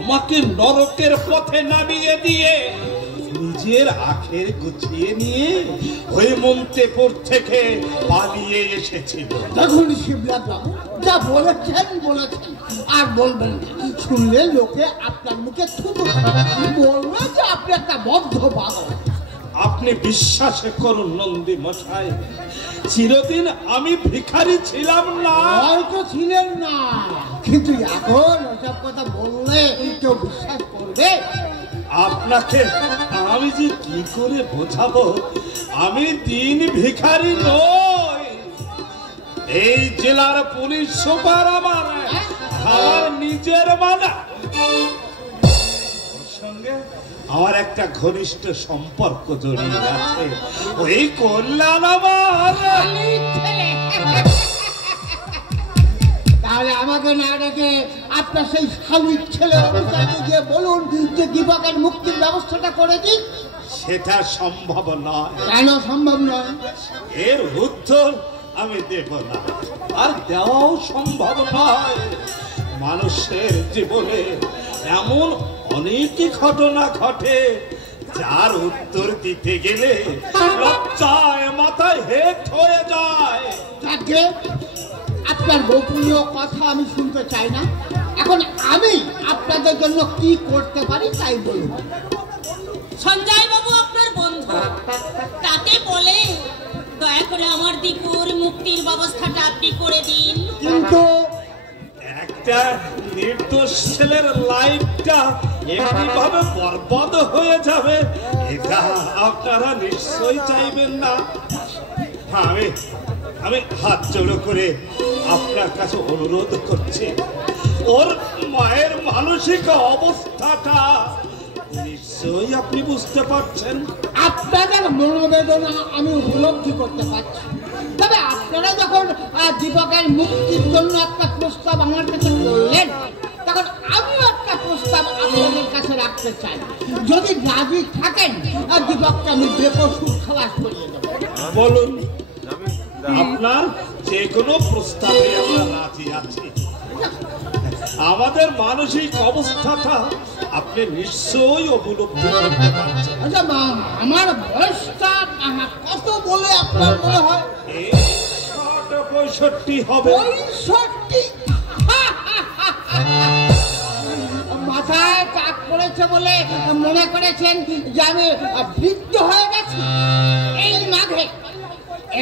আমাকে নরকের পথে নামিয়ে দিয়ে নিজের আখের গুছিয়ে নিয়ে হৈমন্তেপুর থেকে পালিয়ে এসেছিল। দেখুন শিবনাথ বাবু, যা বলেছেন বলেছেন, আর বলবেন না। শুনলে লোকে আপনার মুখে থুতু বলবে যে আপনি একটা বদ্ধ পাগল। আপনি বিশ্বাসে করুন নন্দী মশাই, চিরদিন আমি ভিখারি ছিলাম না। হয়তো ছিলেন না, কিন্তু এখন ওসব কথা বললে কেউ বিশ্বাস করবে? আপনাকে আমি যে কি করে বোঝাবো, আমি দিন ভিখারি নই। এই জেলার পুলিশ সুপার আমার নিজের মানা। ওর সঙ্গে আমার একটা ঘনিষ্ঠ সম্পর্ক জড়িয়ে আছে। ওই কল্যাণ আমার। তাহলে আমাকে না ডেকে আপনার সেই শালিক ছেলে অফিসারকে গিয়ে বলুন যে দীপকের মুক্তির ব্যবস্থাটা করে দিন। সেটা সম্ভব নয়। কেন সম্ভব নয়? এর উত্তর আমি দেব না, আর দেওয়াও সম্ভব নয়। মানুষের জীবনে এমন অনেকই ঘটনা ঘটে যার উত্তর দিতে গেলে লজ্জায় মাথায় হেট হয়ে যায়। তাকে আপনার গোপনীয় কথা আমি শুনতে চাই না। এখন আমি আপনাদের জন্য কি করতে পারি তাই বলুন। সঞ্জয় বাবু আপনার বন্ধু, তাকে বলে দয়া করে আমার দীপুর মুক্তির ব্যবস্থাটা আপনি করে দিন। কিন্তু একটা নির্দোষ ছেলের লাইফটা এমনিভাবে বরবাদ হয়ে যাবে, এটা আপনারা নিশ্চয়ই চাইবেন না। আমি হাত জোড়ো করে আপনার কাছে অনুরোধ করছি, ওর মায়ের মানসিক অবস্থাটা নিশ্চয়ই আপনি বুঝতে পারছেন। আপনাদের মনোবেদনা আমি উপলব্ধি করতে পারছি, তবে আপনারা যখন দীপকের মুক্তির জন্য একটা প্রস্তাব আমার কাছে করলেন, তখন আমিও একটা প্রস্তাব আপনাদের কাছে রাখতে চাই। যদি রাজি থাকেন দীপককে আমি বেকসুর খালাস করিয়ে দেবো। বলুন, আপনার যে কোনো প্রস্তাবে আমরা রাজি আছি। আমাদের মানসিক অবস্থাটা আপনি নিশ্চয়ই উপলব্ধি করতে পারছেন। আচ্ছা আমার বয়সটা কত বলে আপনার মনে হয়? 65 হবে। 65? মাথায় চাপ পড়েছে বলে মনে করেছেন যে আমি বৃদ্ধ হয়ে গেছি?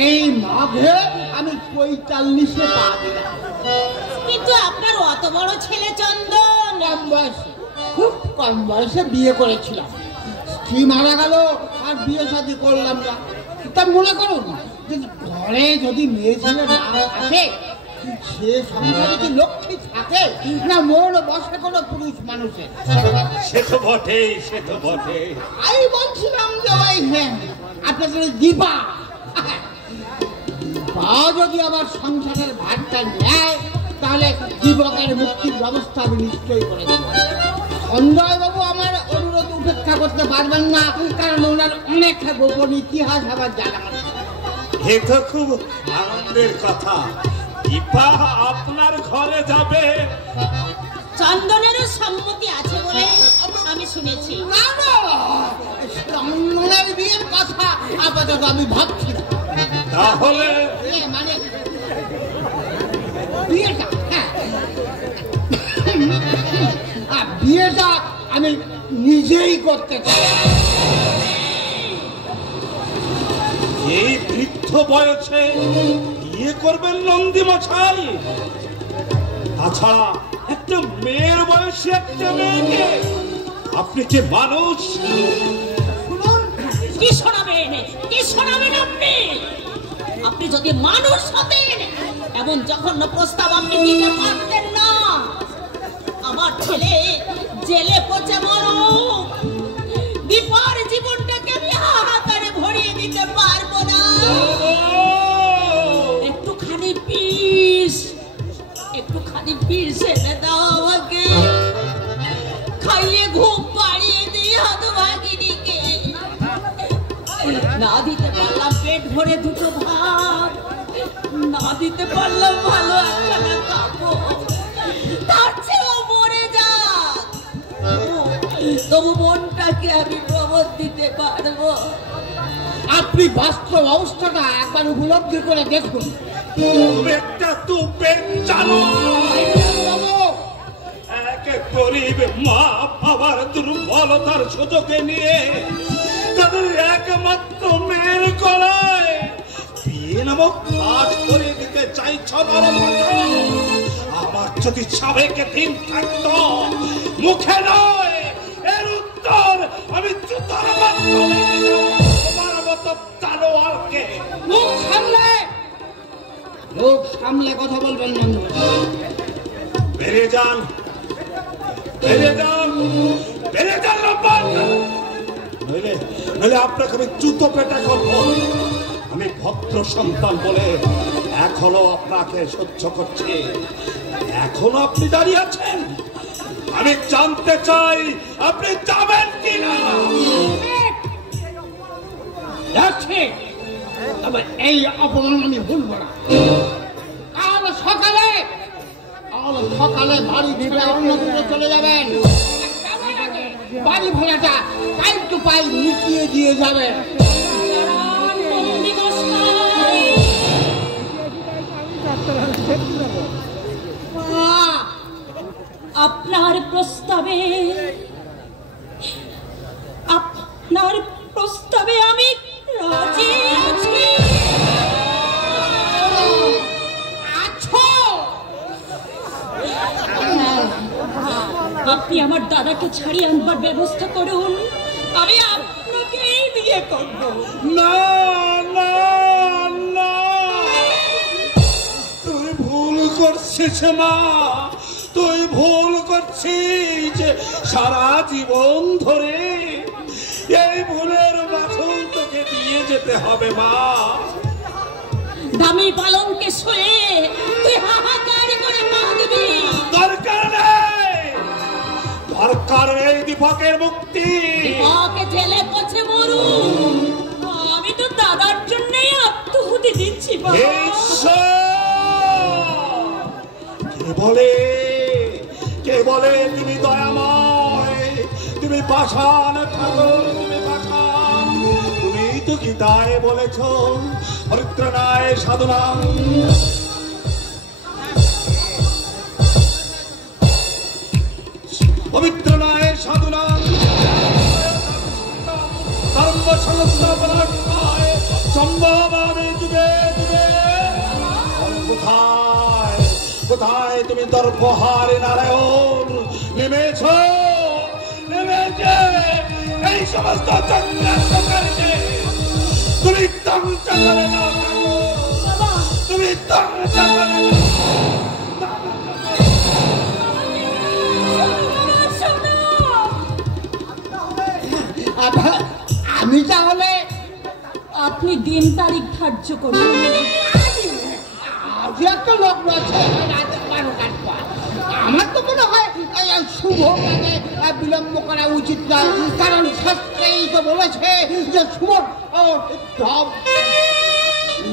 এই মাঘে আমি 45-এ পা দিলাম। কিন্তু আপনার অত বড় ছেলে চন্দন কম বয়সে, খুব কম বয়সে বিয়ে করেছিলাম। স্ত্রী মারা গেল আর বিয়ে শাদী করলাম না। তা মনে করুন যে ঘরে যদি মেয়ে ছেলে না থাকে, সে সংসারে কি লক্ষ্মী থাকে না মন বসে কোনো পুরুষ মানুষের? সে তো বটেই, সে তো বটেই। আমি বলছিলাম যে ওই হ্যাঁ আপনাদের দীপা যদি আমার সংসারের ভারটা নেয়, তাহলে দীপকের মুক্তির ব্যবস্থা আমি নিশ্চয়ই করে দেব। সঞ্জয় বাবু আমার অনুরোধ উপেক্ষা করতে পারবেন না, কারণ ওনার অনেক গোপন ইতিহাস আবার জানা আছে। এ তো খুব আনন্দের কথা। দীপা আপনার ঘরে যাবে? চন্দনেরও সম্মতি আছে বলে আমি শুনেছি। না না, চন্দনের বিয়ের কথা আপাতত আমি ভাবছি না। তাহলে মানে বিয়েটা, বিয়েটা আমি নিজেই করতে চাই। এই বৃদ্ধ বয়সে বিয়ে করবেন নন্দী মশাই? তাছাড়া একটা মেয়ের বয়সে একটা মেয়েকে, আপনি যে মানুষ? কি শোনাবেন, কি শোনাবেন আপনি? আপনি যদি মানুষ হতেন এমন জঘন্য প্রস্তাব আপনি দিতে পারতেন না। আমার ছেলে জেলে পচে মরুক, দীপার জীবনটাকে আমি হাহাকারে ভরিয়ে দিতে পারবো না। একটুখানি পিস এনে দাও আমাকে, খাইয়ে ঘুম পাড়িয়ে দিই হতভাগিনীকে। না দিতে পারলাম পেট ভরে দুটো ভাত, না দিতে পারলাম ভালো একখানা কাপড়, তার চেয়েও মরে যাক, তবু মনটাকে আমি প্রবোধ দিতে পারবো। আপনি বাস্তব অবস্থাটা একবার উপলব্ধি করে দেখুন। তুমি একটা তুপের জানো, এক গরিব মা বাবার দুর্বলতার সুযোগে নিয়ে তাদের একমাত্র মেয়ের গলায় বিয়ে নামক কাজ করে দিতে চাইছ। আমার যদি সাবেকে দিন থাকতো, মুখে নয় এর উত্তর আমি জুতার মাধ্যমে তোমার মতো জানোয়ারকে। মুখ সামলে কথা বলবেন না। বেরিয়ে যান, বেরিয়ে যান, বেরিয়ে যান। নইলে আপনাকে আমি জুতো পেটা করবো। আমি ভদ্র সন্তান বলে এখনো আপনাকে সহ্য করছি, এখনো আপনি দাঁড়িয়ে আছেন। আমি জানতে চাই আপনি যাবেন কিনা। যাচ্ছি, তবে এই অপমান আমি ভুলব না। কাল সকালে বাড়ি ছেড়ে অন্যত্র চলে যাবেন। বাড়ি ভাড়াটা পাইপ টু পাইপ মিটিয়ে দিয়ে যাবেন। আপনার প্রস্তাবে আমি রাজি আছি। আপনি আমার দাদাকে ছাড়িয়ে আনবার ব্যবস্থা করুন, আমি আপনাকেই বিয়ে করব। না না না, তুই ভুল করছিস মা, তুই ভুল করছিস। সারা জীবন ধরে এই ভুলের মাসুল তোকে দিয়ে যেতে হবে মা। দামি পালঙ্কে শুয়ে তুই হাহাকার করে কাঁদবি। দরকার নেই, দরকার নেই দীপকের মুক্তি। দীপকে জেলে পচে মরু, আমি তো দাদার জন্যই আত্মহুতি দিচ্ছি। কে বলে তুমি দয়াময়, তুমি পাষাণ ঠাকুর, তুমি পাষাণ। তুমি তো গীতায় বলেছ হরিত্রনায় সাধনা। পবিত্র নয় সাধনা, ধর্ম সংস্থাপনায় সম্ভব আমি যুগে যুগে। কোথায় কোথায় তুমি দর্পহারে নারায়ণ নেমেছ, এই সমস্ত চক্রান্তকারীকে তুমি ধ্বংস করে দাও, তুমি ধ্বংস করে দাও। আমি তাহলে আপনি দিন তারিখ ধার্য করুন। আজ একটা লগ্ন আছে, রাত 12টার পর আমার তো মনে হয় শুভ কাজে বিলম্ব করা উচিত নয়, কারণ শাস্ত্রেই তো বলেছে যে শুভ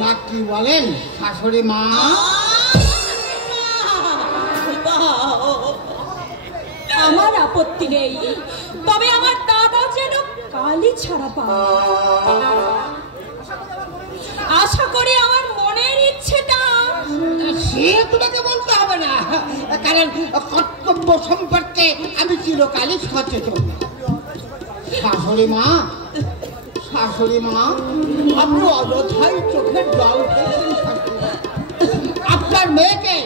না। কি বলেন শাশুড়ি মা? আমার আপত্তি নেই, তবে আমার দাদা যেন কালি ছাড়া পায়। আশা করি আমার মনের ইচ্ছেটা সে তোমাকে বলতে হবে না, কারণ কর্তব্য সম্পর্কে আমি চিরকালই সচেতন। শাশুড়ি মা, শাশুড়ি মা, আপনি অযথাই চোখের জল ফেলছেন। আপনার মেয়েকে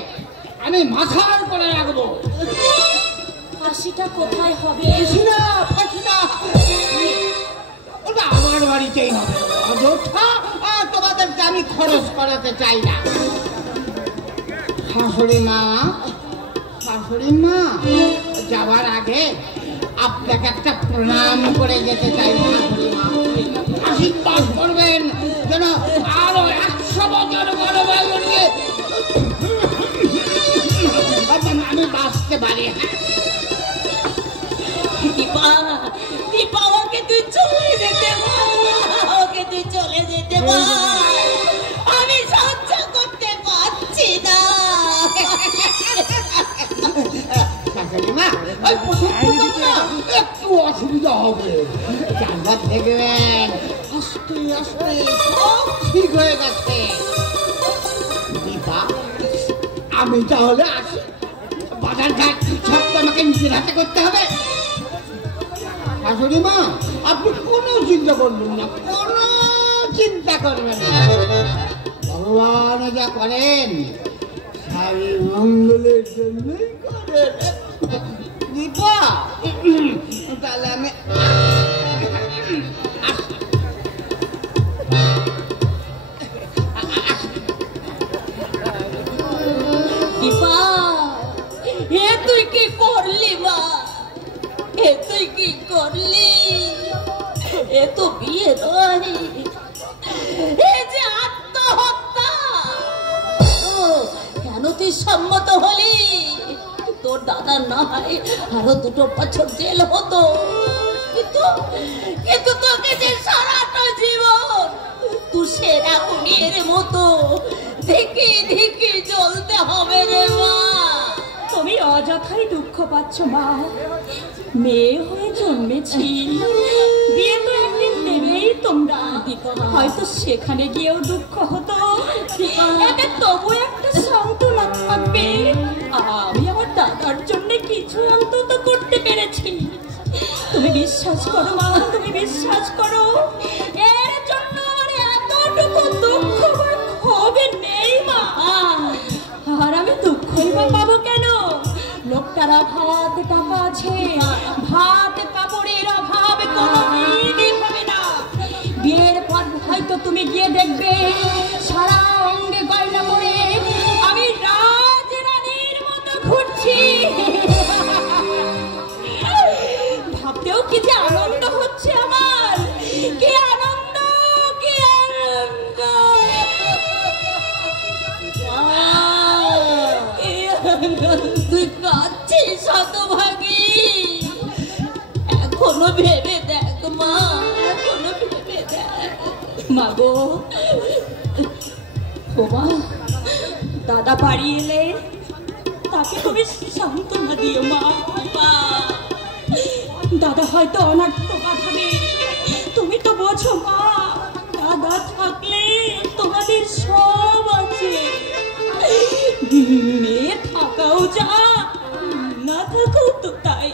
আমি মাথার করে রাখবো। ফাঁসিটা কোথায় হবে? ফাঁসিটা ফাঁসিটা ওটা আমার বাড়িতেই হবে। অযথা তোমাদেরকে আমি খরচ করাতে চাই না। শাশুড়ি মা, শাশুড়ি মা, যাওয়ার আগে আপনাকে একটা প্রণাম করে যেতে চাই। শাশুড়ি মা, আশীর্বাদ করবেন যেন আরো 100 বছর বড় বয়স নিয়ে আমি বাঁচতে পারি। দীপা, দীপা, ওকে তুই চলে যেতে বল, ওকে তুই চলে যেতে বল, আমি সহ্য করতে পারছি না। শাশুড়ি মা, ওই একটু অসুবিধা হবে, জানবার দেখবেন আস্তে আস্তে সব ঠিক হয়ে গেছে। দীপা, আমি তাহলে আসি, বাজার ঘাট সব তো আমাকে নিজের হাতে করতে হবে। শাশুড়ি মা, আপনি কোনো চিন্তা করবেন না, কোনো চিন্তা করবেন না। ভগবান যা করেন স্বামী মঙ্গলের জন্যই করেন। দীপা, তাহলে আমি দীপা, এ তুই কি করলি মা? এ তুই কি করলি? এ তো বিয়ে নয়, এ যে আত্মহত্যা। কেন তুই সম্মত হলি? তোর দাদা না হয় আরো 2 বছর জেল হতো, কিন্তু তোকে যে সারাটা জীবন তুই সেরা খুনির মতো ধিকি ধিকি চলতে হবে রে মা। তুমি অযথাই দুঃখ পাচ্ছ মা। মেয়ে হয়ে জন্মেছি, বিয়ে তো একদিন দেবেই তোমরা। হয়তো সেখানে গিয়েও দুঃখ হতো, এতে তবু একটা সান্ত্বনা থাকবে। আমি আমার দাদার জন্য কিছু অন্তত করতে পেরেছি। তুমি বিশ্বাস করো মা, তুমি বিশ্বাস করো, এর জন্য আমার এতটুকু দুঃখ বা ক্ষোভ নেই মা। আর আমি দুঃখই বা পাবো কেন? লোকটার অভাব টাকা আছে, ভাত কাপড়ের অভাব কোনোদিনই হবে না। বিয়ের পর হয়তো তুমি গিয়ে দেখবে সারা অঙ্গে গয়না পরে আমি রাজরানীর মতো ঘুরছি। ভাবতেও কি যে আনন্দ হচ্ছে আমার, কি আনন্দ, কি আনন্দ। তুই কাঁদছিস হতভাগী? এখনো ভেবে দেখ মা, এখনো ভেবে দেখ। মাগো, ও মা, দাদা বাড়ি এলে তাকে তুমি সান্ত্বনা দিও মা। দাদা হয়তো অনার্থ পাঠাবে, তুমি তো বোঝো মা, দাদা থাকলে তোমাদের সব আছে। মেয়ে থাকাও যা, না থাকাও তো তাই।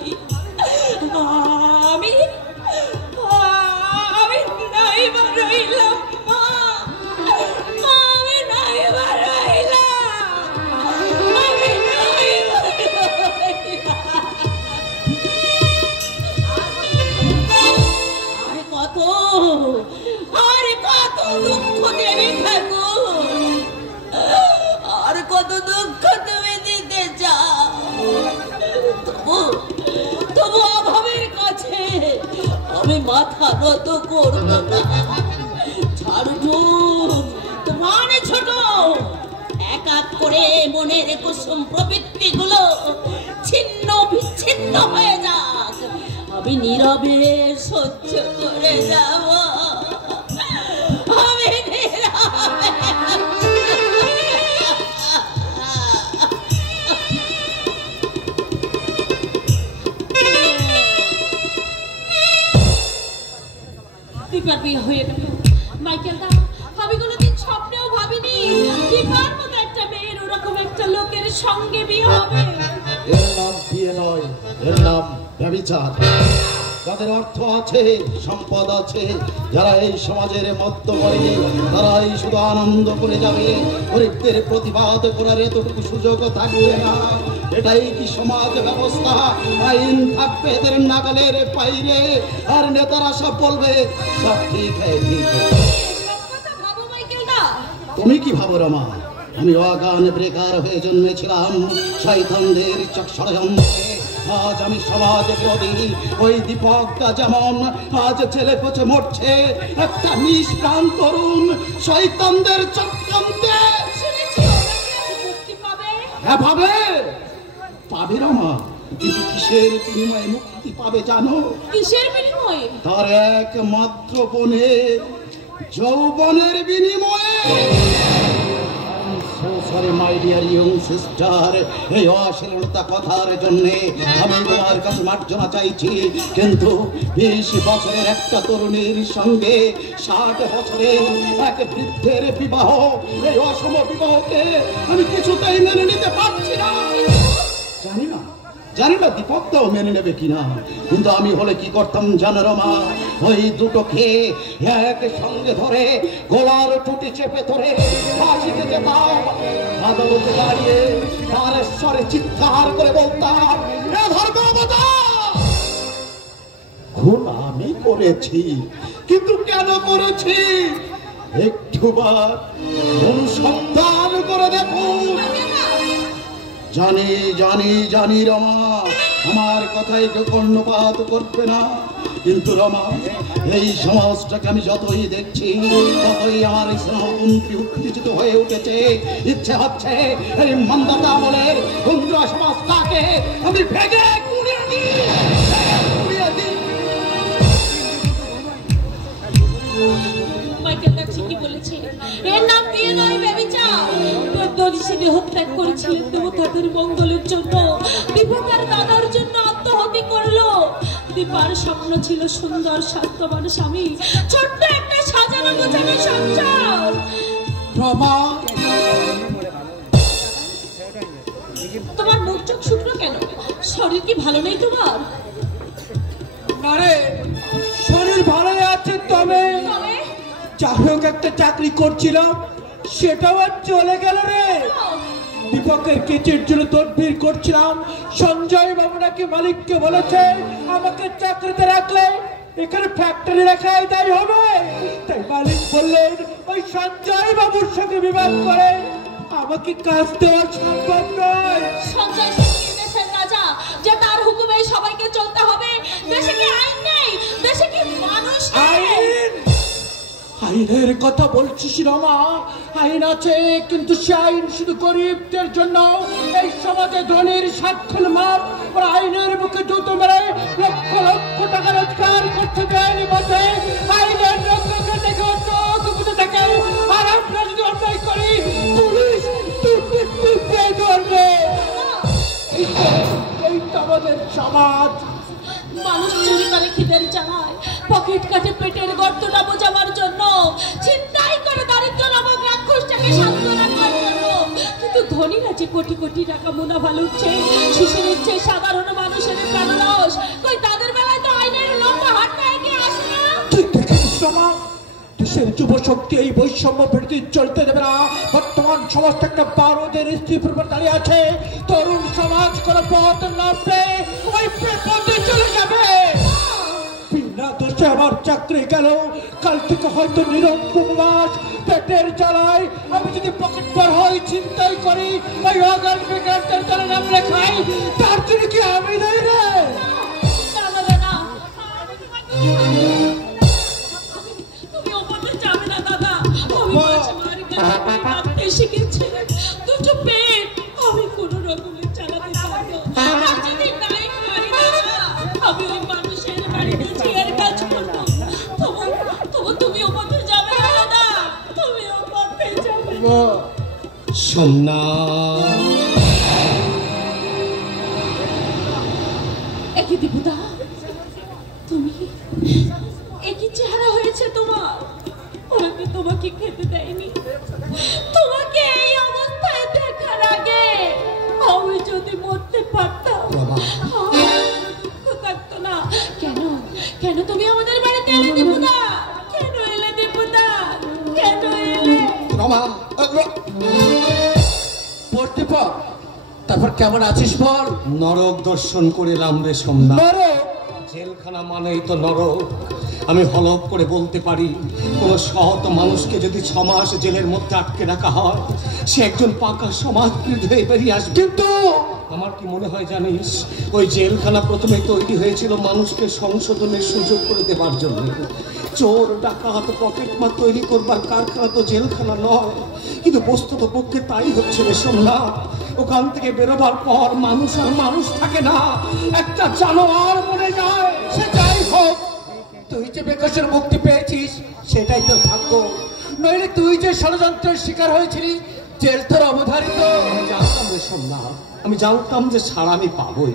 আমি নাই বা রইলাম মা, আমি নাই বা রইলাম, আমি নাই বা রইলাম। আর কত, আর কত দুঃখ দেবে ঠাকুর, আর কত দুঃখ তুমি দিতে চাও? তবু অভাবের কাছে আমি মাথা নত করব না। ছাড়ু, তোমার ছোট এক এক করে করে মনের কুসুম প্রবৃত্তি গুলো ছিন্ন বিচ্ছিন্ন হয়ে যাক, আমি নীরবে সহ্য করে যাব। আমি নীরবে দীপার বিয়ে হয়ে গেল। মাইকেল দা, আমি কোনোদিন স্বপ্নেও ভাবিনি দীপার মতো একটা মেয়ের ওরকম একটা লোকের সঙ্গে বিয়ে হবে। এর নাম বিয়ে নয়, এর নাম ব্যভিচার। যাদের অর্থ আছে, সম্পদ আছে, যারা এই সমাজের মধ্য করে, তারাই শুধু আনন্দ করে যাবে, গরিবদের প্রতিবাদ করার এতটুকু সুযোগও থাকবে না। এটাই কি সমাজ ব্যবস্থা? আইন থাকবে এদের নাগালের বাইরে, আর নেতারা সব বলবে সব ঠিক হয়, ঠিক হয়। তুমি কি ভাবো রমা? আমি অগান ব্রেকার হয়ে জন্মেছিলাম শয়তানদের ষড়যন্ত্রে। আজ আমি সমাজ বিরোধী। ওই দীপকটা যেমন আজ ছেলে পচে মরছে, একটা নিষ্প্রাণ তরুণ শয়তানদের চক্রান্তে। হ্যাঁ পাবে, পাবে রমা, কিন্তু কিসের বিনিময়ে মুক্তি পাবে জানো? কিসের বিনিময়ে? তার একমাত্র বোনের যৌবনের বিনিময়ে। Sorry my dear young sister, এই অশ্লীলতা কথার জন্য আমি তোমার কাছে মার্জনা চাইছি, কিন্তু 20 বছরের একটা তরুণীর সঙ্গে 60 বছরের এক বৃদ্ধের বিবাহ, এই অসম বিবাহকে আমি কিছুতেই মেনে নিতে পারছি না। জানি না দীপকটাও মেনে নেবে কিনা, কিন্তু আমি হলে কি করতাম জানো রমা? ওই দুটো খেয়ে এক সঙ্গে ধরে গলার টুটি চেপে ধরে ফাঁসিতে যেতাম, আদালতে দাঁড়িয়ে তার স্বরে চিৎকার করে বলতাম, এ ধর্মবতার, খুন আমি করেছি, কিন্তু কেন করেছি একটুবার অনুসন্ধান করে দেখুন। জানি জানি জানি রমা, আমার কথায় কেউ কর্ণপাত করবে না, কিন্তু রমা এই সমাজটাকে আমি যতই দেখছি ততই আমার স্নেহকুন্তি উত্তেজিত হয়ে উঠেছে। ইচ্ছে হচ্ছে এই মন্দাতা আমলের গুন্ডা সমাজটাকে আমি ভেঙে গুঁড়িয়ে দিই। মাইকেলটা ঠিকই বলেছে, এর নাম বিয়ে নয়, ব্যভিচার। দরিশিনী হত্যা করেছিলেন দেবতাদের মঙ্গলের জন্য, দীপকের দাদার জন্য আত্মহত্যা করলো। দীপার স্বপ্ন ছিল সুন্দর স্বাস্থ্যবান স্বামী, ছোট্ট একটা সাজানো গোছানো সংসার। তোমার মুখ চোখ শুকনো কেন? শরীর কি ভালো নেই তোমার? আরে শরীর ভালো আছে, তবে যাই হোক একটা চাকরি করছিলাম, সেটাও আর চলে গেল রে। দীপকের কেচের জন্য তদবির করছিলাম, সঞ্জয় বাবু নাকি মালিককে বলেছে আমাকে চাকরিতে রাখলে এখানে ফ্যাক্টরি রাখাই তাই হবে। তাই মালিক বললেন ওই সঞ্জয় বাবুর সঙ্গে বিবাদ করে আমাকে কাজ দেওয়া সম্ভব নয়। সঞ্জয় দেশের রাজা, যে তার হুকুমে সবাইকে চলতে হবে। দেশে কি আইন নেই? দেশে কি মানুষ নেই? আইনের কথা বলছিস রমা? আইন আছে, কিন্তু সে আইন শুধু গরিবদের জন্য। এই সমাজে ধনীর সাক্ষর মাপ ওরা আইনের মুখে জুতো মেরে লক্ষ লক্ষ টাকা রোজগার করতে দেয়নি বসে। আইনের রক্ষকে দেখে চোখ বুঝে থাকে, আর আমরা যদি অন্যায় করি পুলিশ করবে। এই তো আমাদের সমাজ। মানুষ চুরি করে খিদের জ্বালায়, পকেট কাটে পেটের গর্তটা বোঝাবার জন্য, চিন্তাই করে দারিদ্র নামক রাক্ষসটাকে শান্ত রাখার জন্য। কিন্তু ধনীরা যে কোটি কোটি টাকা মুনাফা লুটছে, শুষে নিচ্ছে সাধারণ মানুষের প্রাণনাশ। কই তাদের বেলায় তো আইনের লম্বা হাতটা এগিয়ে আসে না। তুই দেখেছিস রমা, দেশের যুব শক্তি এই বৈষম্য বিরোধী চলতে দেবে না। বর্তমান সমাজ একটা বারোদের স্থিতির উপর দাঁড়িয়ে আছে। তরুণ সমাজ কোনো পথ নামলে ওই পথে চলে যাবে। বিনা দোষে আমার চাকরি গেল, কাল থেকে হয়তো নিরঙ্কুশ মাস পেটের জ্বালায় আমি যদি পকেট পার হই, চিন্তাই করি ওই অগান বেকারদের দলে নাম লেখাই, তার জন্য কি আমি নেই রে? শিখেছে দুটো পেয়ে সোমনাথ। একই দীপুদা, তুমি একই চেহারা হয়েছে তোমার। ওরা কি তোমাকে খেতে দেয়নি? তোমাকে এই অবস্থায় দেখার আগে আমি যদি মরতে পারতাম দুঃখ থাকতো না। কেন কেন তুমি আমাদের বাড়িতে এলে দীপুদা? কেন এলে দীপুদা? কেন এলে? রমা পড়তে পর, তারপর কেমন আছিস বল? নরক দর্শন করে এলাম রে সোমনাথ। জেলখানা মানেই তো নরক। আমি হলফ করে বলতে পারি, কোন সৎ মানুষকে যদি 6 মাস জেলের মধ্যে আটকে রাখা হয়, সে একজন পাকা সমাজবিরোধী হয়ে বেরিয়ে আসবে। কিন্তু আমার কি মনে হয় জানিস, ওই জেলখানা প্রথমে তৈরি হয়েছিল মানুষকে সংশোধনের সুযোগ করে দেবার জন্য। চোর ডাকাত পকেটমার তৈরি করবার কারখানা তো জেলখানা নয়, কিন্তু বস্তুত পক্ষে তাই হচ্ছে রে সোমনাথ। ওখান থেকে বেরোবার পর মানুষ আর মানুষ থাকে না, একটা জানোয়ার মরে যায়। সে যাই হোক, তুই যে বেকসের মুক্তি পেয়েছিস সেটাই তো ভাগ্য। নইলে তুই যে ষড়যন্ত্রের শিকার হয়েছিলি, জেল তোর অবধারিত। আমি জানতাম রে সোমনাথ, আমি জানতাম যে ছাড়া আমি পাবই।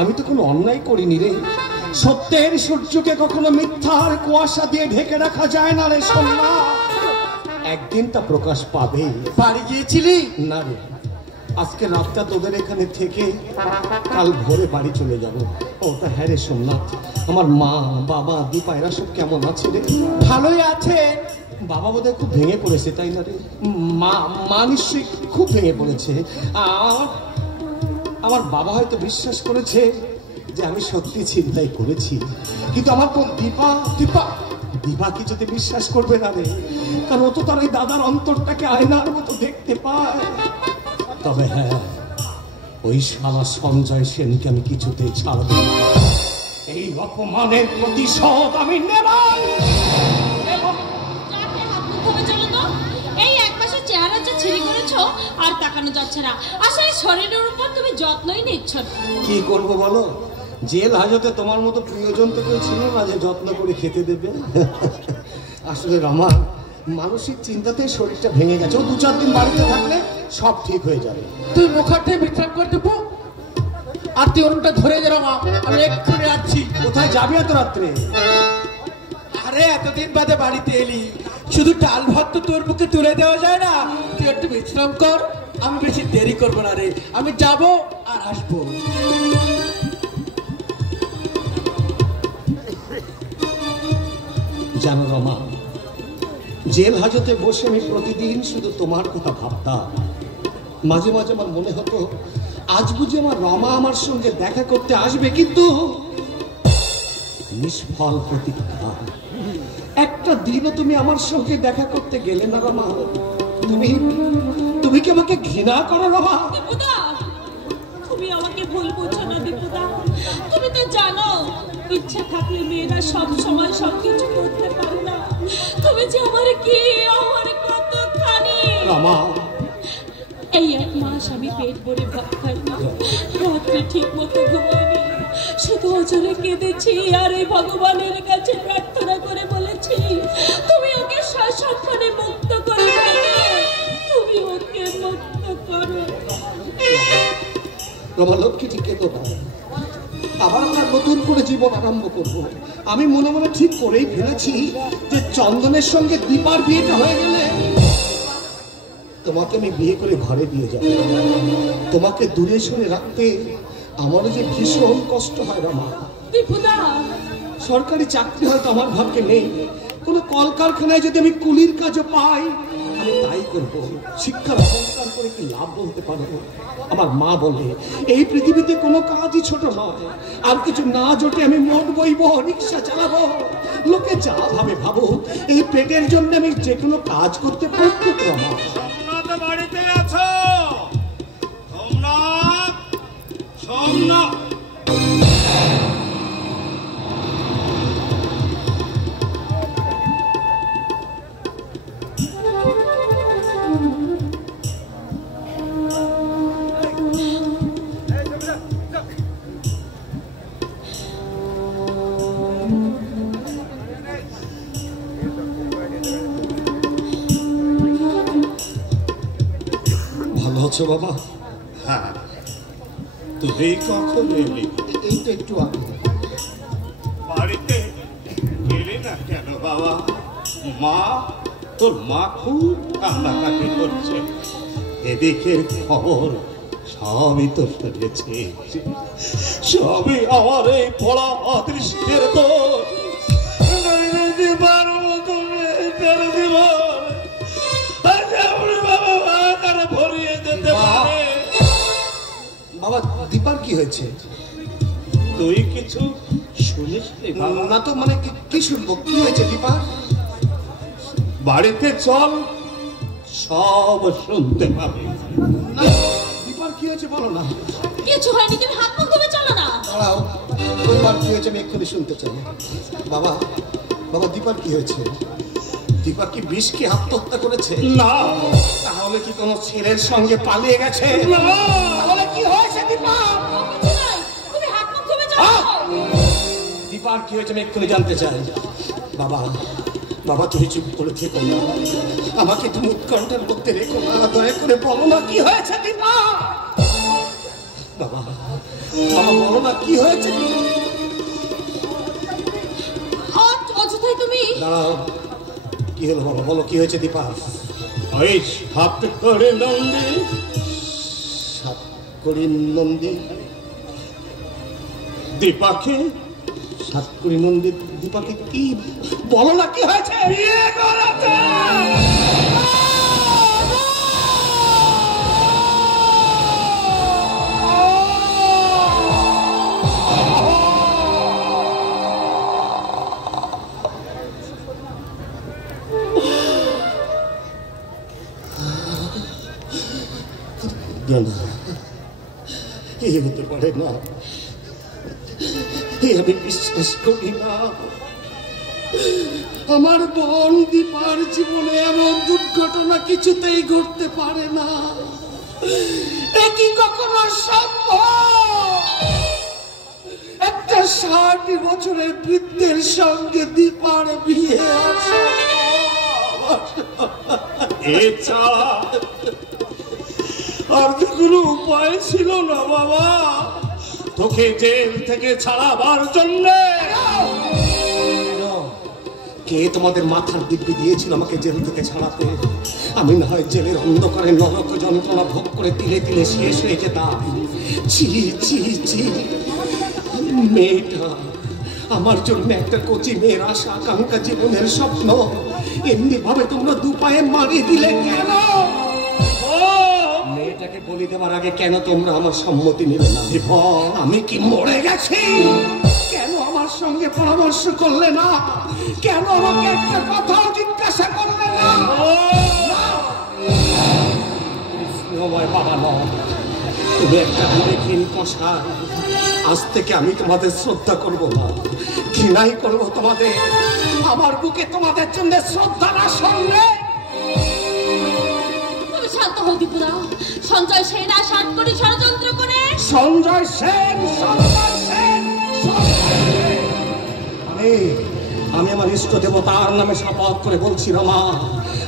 আমি তো কোনো অন্যায় করিনি রে। সত্যের সূর্যকে কখনো মিথ্যার কুয়াশা দিয়ে ঢেকে রাখা যায় না রে সোমনাথ। একদিন তা প্রকাশ পাবে। বাড়ি গিয়েছিলি? না রে, আজকে রাতটা তোদের এখানে থেকে কাল ভোরে বাড়ি চলে যাব। ও তা হ্যাঁ রে সোমনাথ, আমার মা বাবা দীপা এরা সব কেমন আছে রে? ভালোই আছে। বাবা বোধহয় খুব ভেঙে পড়েছে, তাই না রে? মা নিশ্চয়ই খুব ভেঙে পড়েছে। আমার বাবা হয়তো বিশ্বাস করেছে যে আমি সত্যি চিন্তাই করেছি, কিন্তু আমার তো দীপা কি যদি বিশ্বাস করবে না রে? কারণ ও তো তার ওই দাদার অন্তরটাকে আয়নার মতো দেখতে পায়। তবে হ্যাঁ, ওই শালা সঞ্জয় সেনকে আমি কিছুতেই ছাড়ব না। এই অপমানের প্রতিশোধ আমি নেব। এই 1 মাসের চেহারা যে ছিঁড়ি করেছো আর তাকানো যাচ্ছে না। আসলে শরীরের উপর তুমি যত্নই নিচ্ছ না। কি করবো বলো, জেল হাজতে তোমার মতো প্রিয়জন তো কেউ ছিল না যে যত্ন করে খেতে দেবে। আসলে রমা, মানসিক চিন্তাতে শরীরটা ভেঙে গেছে। ও 2-4 দিন বাড়িতে থাকলে সব ঠিক হয়ে যাবে। তুই মুখার্থে বিশ্রাম করে দেবো, আর তুই ওরটা ধরে দে রমা, আমি এক্ষুনি আসছি। কোথায় যাবি এত রাত্রে? আরে এতদিন বাদে বাড়িতে এলি, শুধু ডাল ভাত তো তোর মুখে তুলে দেওয়া যায় না। তুই একটু বিশ্রাম কর, আমি বেশি দেরি করবো না রে। আমি যাব আর আসবো। জানো রমা, জেল হাজতে বসে আমি প্রতিদিন শুধু তোমার কথা ভাবতাম। মাঝে মাঝে আমার মনে হতো আজ বুঝি আমার রমা আমার সঙ্গে দেখা করতে আসবে, কিন্তু নিষ্ফল প্রতীক্ষা। একটা দিনও তুমি আমার সঙ্গে দেখা করতে গেলে না রমা। তুমি কি আমাকে ঘৃণা করো রমা? তুমি আমাকে ভুল বুঝছো না দীপুদা। তুমি তো জানো, ইচ্ছা থাকলে মেয়েরা সব সময় সবকিছু করতে পারে না। তুমি যে আমার কি, আমার কতখানি। রমা, এই 1 মাস আমি পেট ভরে ভাত খাইনি, রাত্রে ঠিক মতো ঘুমাইনি, শুধু অজরে কেঁদেছি আর এই ভগবানের কাছে প্রার্থনা করে বলেছি, তুমি ওকে সসম্মানে মুক্ত করে দাও, তুমি ওকে মুক্ত করো। রমা লক্ষ্মী, ঠিক তো আবার আমরা নতুন করে জীবন আরম্ভ করব। আমি মনে মনে ঠিক করেই ফেলেছি যে চন্দনের সঙ্গে দীপার বিয়েটা হয়ে গেলে তোমাকে আমি বিয়ে করে ঘরে দিয়ে যাব। তোমাকে দূরে সরে রাখতে আমারও যে ভীষণ কষ্ট হয় রমা। সরকারি চাকরি হয়তো আমার ভাগ্যে নেই, কোনো কলকারখানায় যদি আমি কুলির কাজও পাই আমি তাই করব। শিক্ষার অহংকার করে কি লাভ বলতে পারবো? আমার মা বলে এই পৃথিবীতে কোনো কাজই ছোট নয়, আর কিছু না জোটে আমি মন বইবো, রিক্সা চালাবো, লোকে যা ভাবে ভাবো, এই পেটের জন্য আমি যে কোনো কাজ করতে প্রস্তুত রমা। বাড়িতে আছো? সোমনাথ, সোমনাথ। ভালো আছো বাবা? হ্যাঁ, তুই কখন এলি? এই তো একটু আগে। বাড়িতে এলি না কেন বাবা? মা, তোর মা খুব কান্নাকাটি করছে। এদিকে খবর সবই তো শুনেছি, সবই আমার এই পড়া অদৃষ্টের দোষ। বাবা দীপার কি হয়েছে? তুই কিছু শুনিস না তো, মানে কি শুনবো? কি হয়েছে দীপার? বাড়িতে চল, সব শুনতে পাবে। দীপার কি হয়েছে বলো না। কিছু হয়নি, তুমি হাত মুখ ধুয়ে চলো না। দাঁড়াও, দীপার কি হয়েছে আমি এক্ষুনি শুনতে চাই। বাবা, বাবা দীপার কি হয়েছে? দীপা কি বিষ কি আত্মহত্যা করেছে? না। তাহলে কি কোনো ছেলের সঙ্গে পালিয়ে গেছে? না। তাহলে কি হয়েছে দীপা? তুমি হাত মুখ ধুয়ে চলো। দীপার কি হয়েছে আমি এক্ষুনি জানতে চাই। বাবা, বাবা তুমি চুপ করে থেকো না, আমাকে তুমি উৎকণ্ঠার করতে রেখো না, দয়া করে বলো না কি হয়েছে দীপা। বাবা, বাবা বলো না কি হয়েছে। অযথাই তুমি। দাঁড়াও, কি হলো বাবা, বলো কি হয়েছে দীপা। ওই সাত করে নন্দী, সাত করি নন্দী দীপাকে, সাত করি নন্দী দীপাকে কি বলো না কি হয়েছে। বিয়ে করাতে। না, এই হতে পারে না, আমি বিশ্বাস করি না। আমার বোন দীপার জীবনে এমন দুর্ঘটনা কিছুতেই ঘটতে পারে না। এ কি কখনো সম্ভব? একটা 60 বছরের বৃদ্ধের সঙ্গে দীপার বিয়ে এছাড়া আর কোনো উপায় ছিল না বাবা তোকে জেল থেকে ছাড়াবার জন্য। কে তোমাদের মাথার দিব্যি দিয়েছিল আমাকে জেল থেকে ছাড়াতে? আমি না হয় জেলের অন্ধকারে নরক যন্ত্রণা ভোগ করে তিলে তিলে শেষ হয়ে যেতাম। ছি ছি ছি, মেয়েটা আমার জন্য একটা কচি মেয়ের আশা আকাঙ্ক্ষা, জীবনের স্বপ্ন, এমনি ভাবে তোমরা দু পায়ে মারিয়ে দিলে কেন? মেয়েটাকে বলি দেওয়ার আগে কেন তোমরা আমার সম্মতি নিলে না? আমি কি মরে গেছি? কেন আমার সঙ্গে পরামর্শ করলে না? কেন আমাকে একটা কথাও জিজ্ঞাসা করলে না? বাবা নয়, তুমি একটা বিবেকহীন কষাই। আজ থেকে আমি তোমাদের শ্রদ্ধা করব না, ঘৃণাই করব তোমাদের। আমার বুকে তোমাদের জন্য শ্রদ্ধা না সঙ্গে। তুমি শান্ত হও দীপুদা। সঞ্জয় সেন আর 60 কোটি ষড়যন্ত্র করে। সঞ্জয় সেন, সঞ্জয় সেন, আমি আমার ইষ্ট দেবতার নামে শপথ করে বলছি রমা,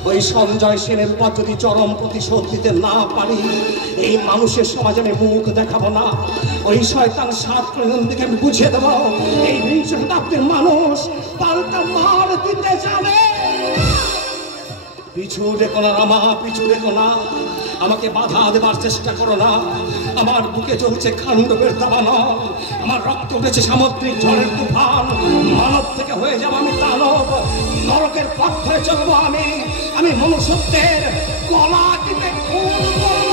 ওই সঞ্জয় সেনের পর যদি চরম প্রতিশোধ দিতে না পারি, এই মানুষের সমাজে আমি মুখ দেখাবো না। ওই শয়তান 7 নন্দীকে আমি বুঝিয়ে দেবো এই 20 শতাব্দীর মানুষ পাল্টা মার দিতে যাবে। পিছু দেখো না রমা, পিছু দেখো না, আমাকে বাধা দেবার চেষ্টা করো না। আমার বুকে চলছে খান্ডবের দাবানল, আমার রক্ত উঠেছে সামুদ্রিক ঝড়ের তুফান। মানব থেকে হয়ে যাব আমি দানব, নরকের পথ ধরে চলবো আমি মনুষ্যত্বের গলা টিপে খুন করব।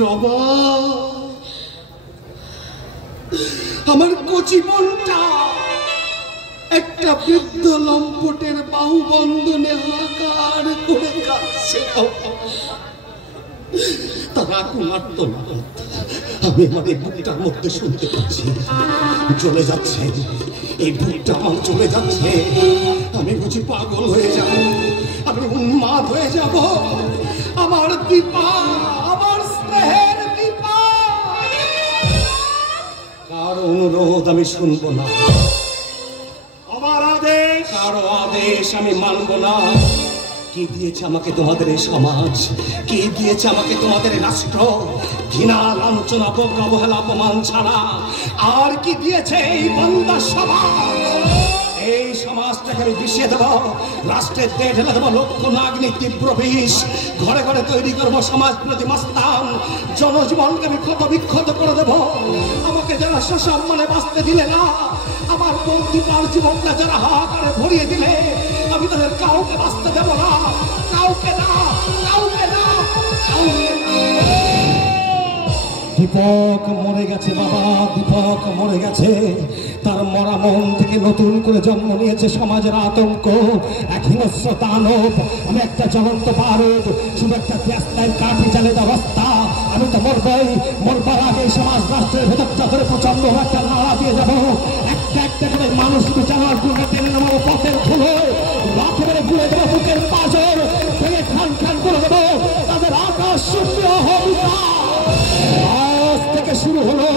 রমা, আমার কচি মনটা একটা বৃদ্ধ লম্পটের বাহু বন্ধনে হাহাকার করে কাঁদছে। তারা কুমার্ত না, আমি আমার এই বুকটার মধ্যে শুনতে পাচ্ছি চলে যাচ্ছে, এই বুকটা আমার চলে যাচ্ছে। আমি বুঝি পাগল হয়ে যাব, আমি উন্মাদ হয়ে যাব। আমার দীপা, আমার স্নেহের দীপা, কার অনুরোধ আমি শুনবো না, আমার আদেশ আদেশ আমি মানব না। কি দিয়েছে আমাকে তোমাদের এই সমাজ, কি দিয়েছে আমাকে তোমাদের এই রাষ্ট্র? ঘৃণা, লাঞ্ছনা, অবহেলা, অপমান ছাড়া আর কি দিয়েছে এই বান্দা সমাজ? এই সমাজটাকে আমি বিষিয়ে দেবো, রাষ্ট্রের দিয়ে ঢেলে দেবো লক্ষ্য নাগ্নি তীব্র বিষ। ঘরে ঘরে তৈরি করবো সমাজ প্রতি মাস্তান, জনজীবনকে আমি ক্ষত বিক্ষত করে দেবো। আমাকে যারা সসম্মানে বাঁচতে দিলে না, আমার বন্ধুটার জীবনটা যারা হাহাকারে ভরিয়ে দিলে, আমি তাদের কাউকে বাঁচতে দেবো না, কাউকে না, কাউকে না, কাউকে না। দীপক মরে গেছে বাবা, দীপক মরে গেছে। তার মরা মন থেকে নতুন করে জন্ম নিয়েছে সমাজের আতঙ্ক, এক হিংস্র দানব। আমি একটা জ্বলন্ত বারুদ, শুধু একটা গ্যাসের কাঠি চালিত অবস্থা। আমি তো মরবই, মরবার আগে সমাজ রাষ্ট্রের ভেতরটা ধরে প্রচন্ড একটা নাড়া দিয়ে যাবো। একটা একটা করে মানুষ বিচারার গুণে টেনে নেবো পথের ধুলোয়, লাথ মেরে গুলে দেবো বুকের পাঁজর, ভেঙে খান খান করে দেবো তাদের আকাশ শূন্য হবিতা। আজ থেকে শুরু হলো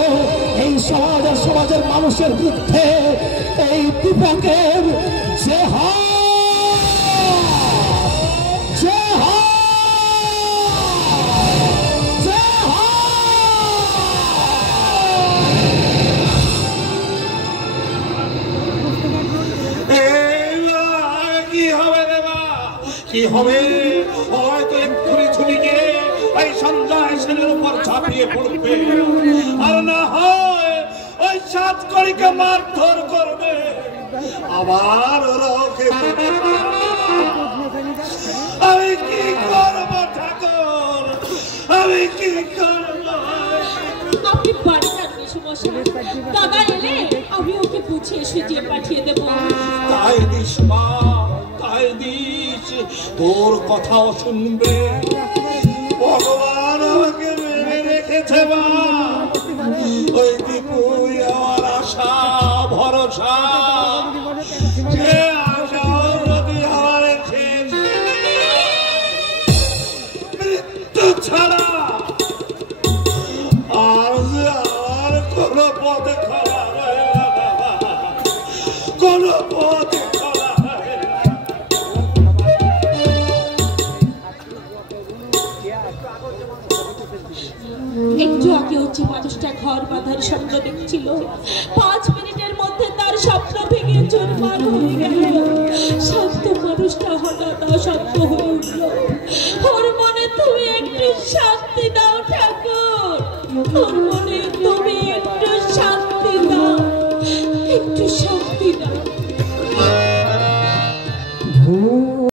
এই সমাজ আর সমাজের মানুষের বিরুদ্ধে এই দীপকের জেহাদ। কি হবে রে মা, কি হবে? হয়তো এক্ষুনি ছুটি গিয়ে ওই সঞ্জয় সেনের উপর ঝাঁপিয়ে পড়বে, আর না হয় ওই সাতকড়িকে মারধর করবে। আবার ওরা ওকে আমি কি করব ঠাকুর, আমি কি করব? আপনি বাড়ি যান মেসোমশাই, দাদা এলে আমি ওকে বুঝিয়ে সুঝিয়ে পাঠিয়ে দেব। তাই দিস মা, তাই দিস, তোর কথাও শুনবে। ভগবান আমাকে মেনে রেখেছে মা, ওই দীপুই আমার আশা ভরসা। যে আশা যদি আমার শেষ মৃত্যু ছাড়া আর যে আমার কোনো পথে খোলা হয় না, কোনো পথে খোলা হয় না। একটু আগে হচ্ছে মানুষটা ঘর বাঁধার স্বপ্ন দেখছিল, 5 মিনিটের মধ্যে তার স্বপ্ন ভেঙে চুরমার হয়ে গেল। শান্ত মানুষটা হঠাৎ অশান্ত হয়ে উঠল। ওর মনে তুমি একটু শান্তি দাও ঠাকুর, ওর মনে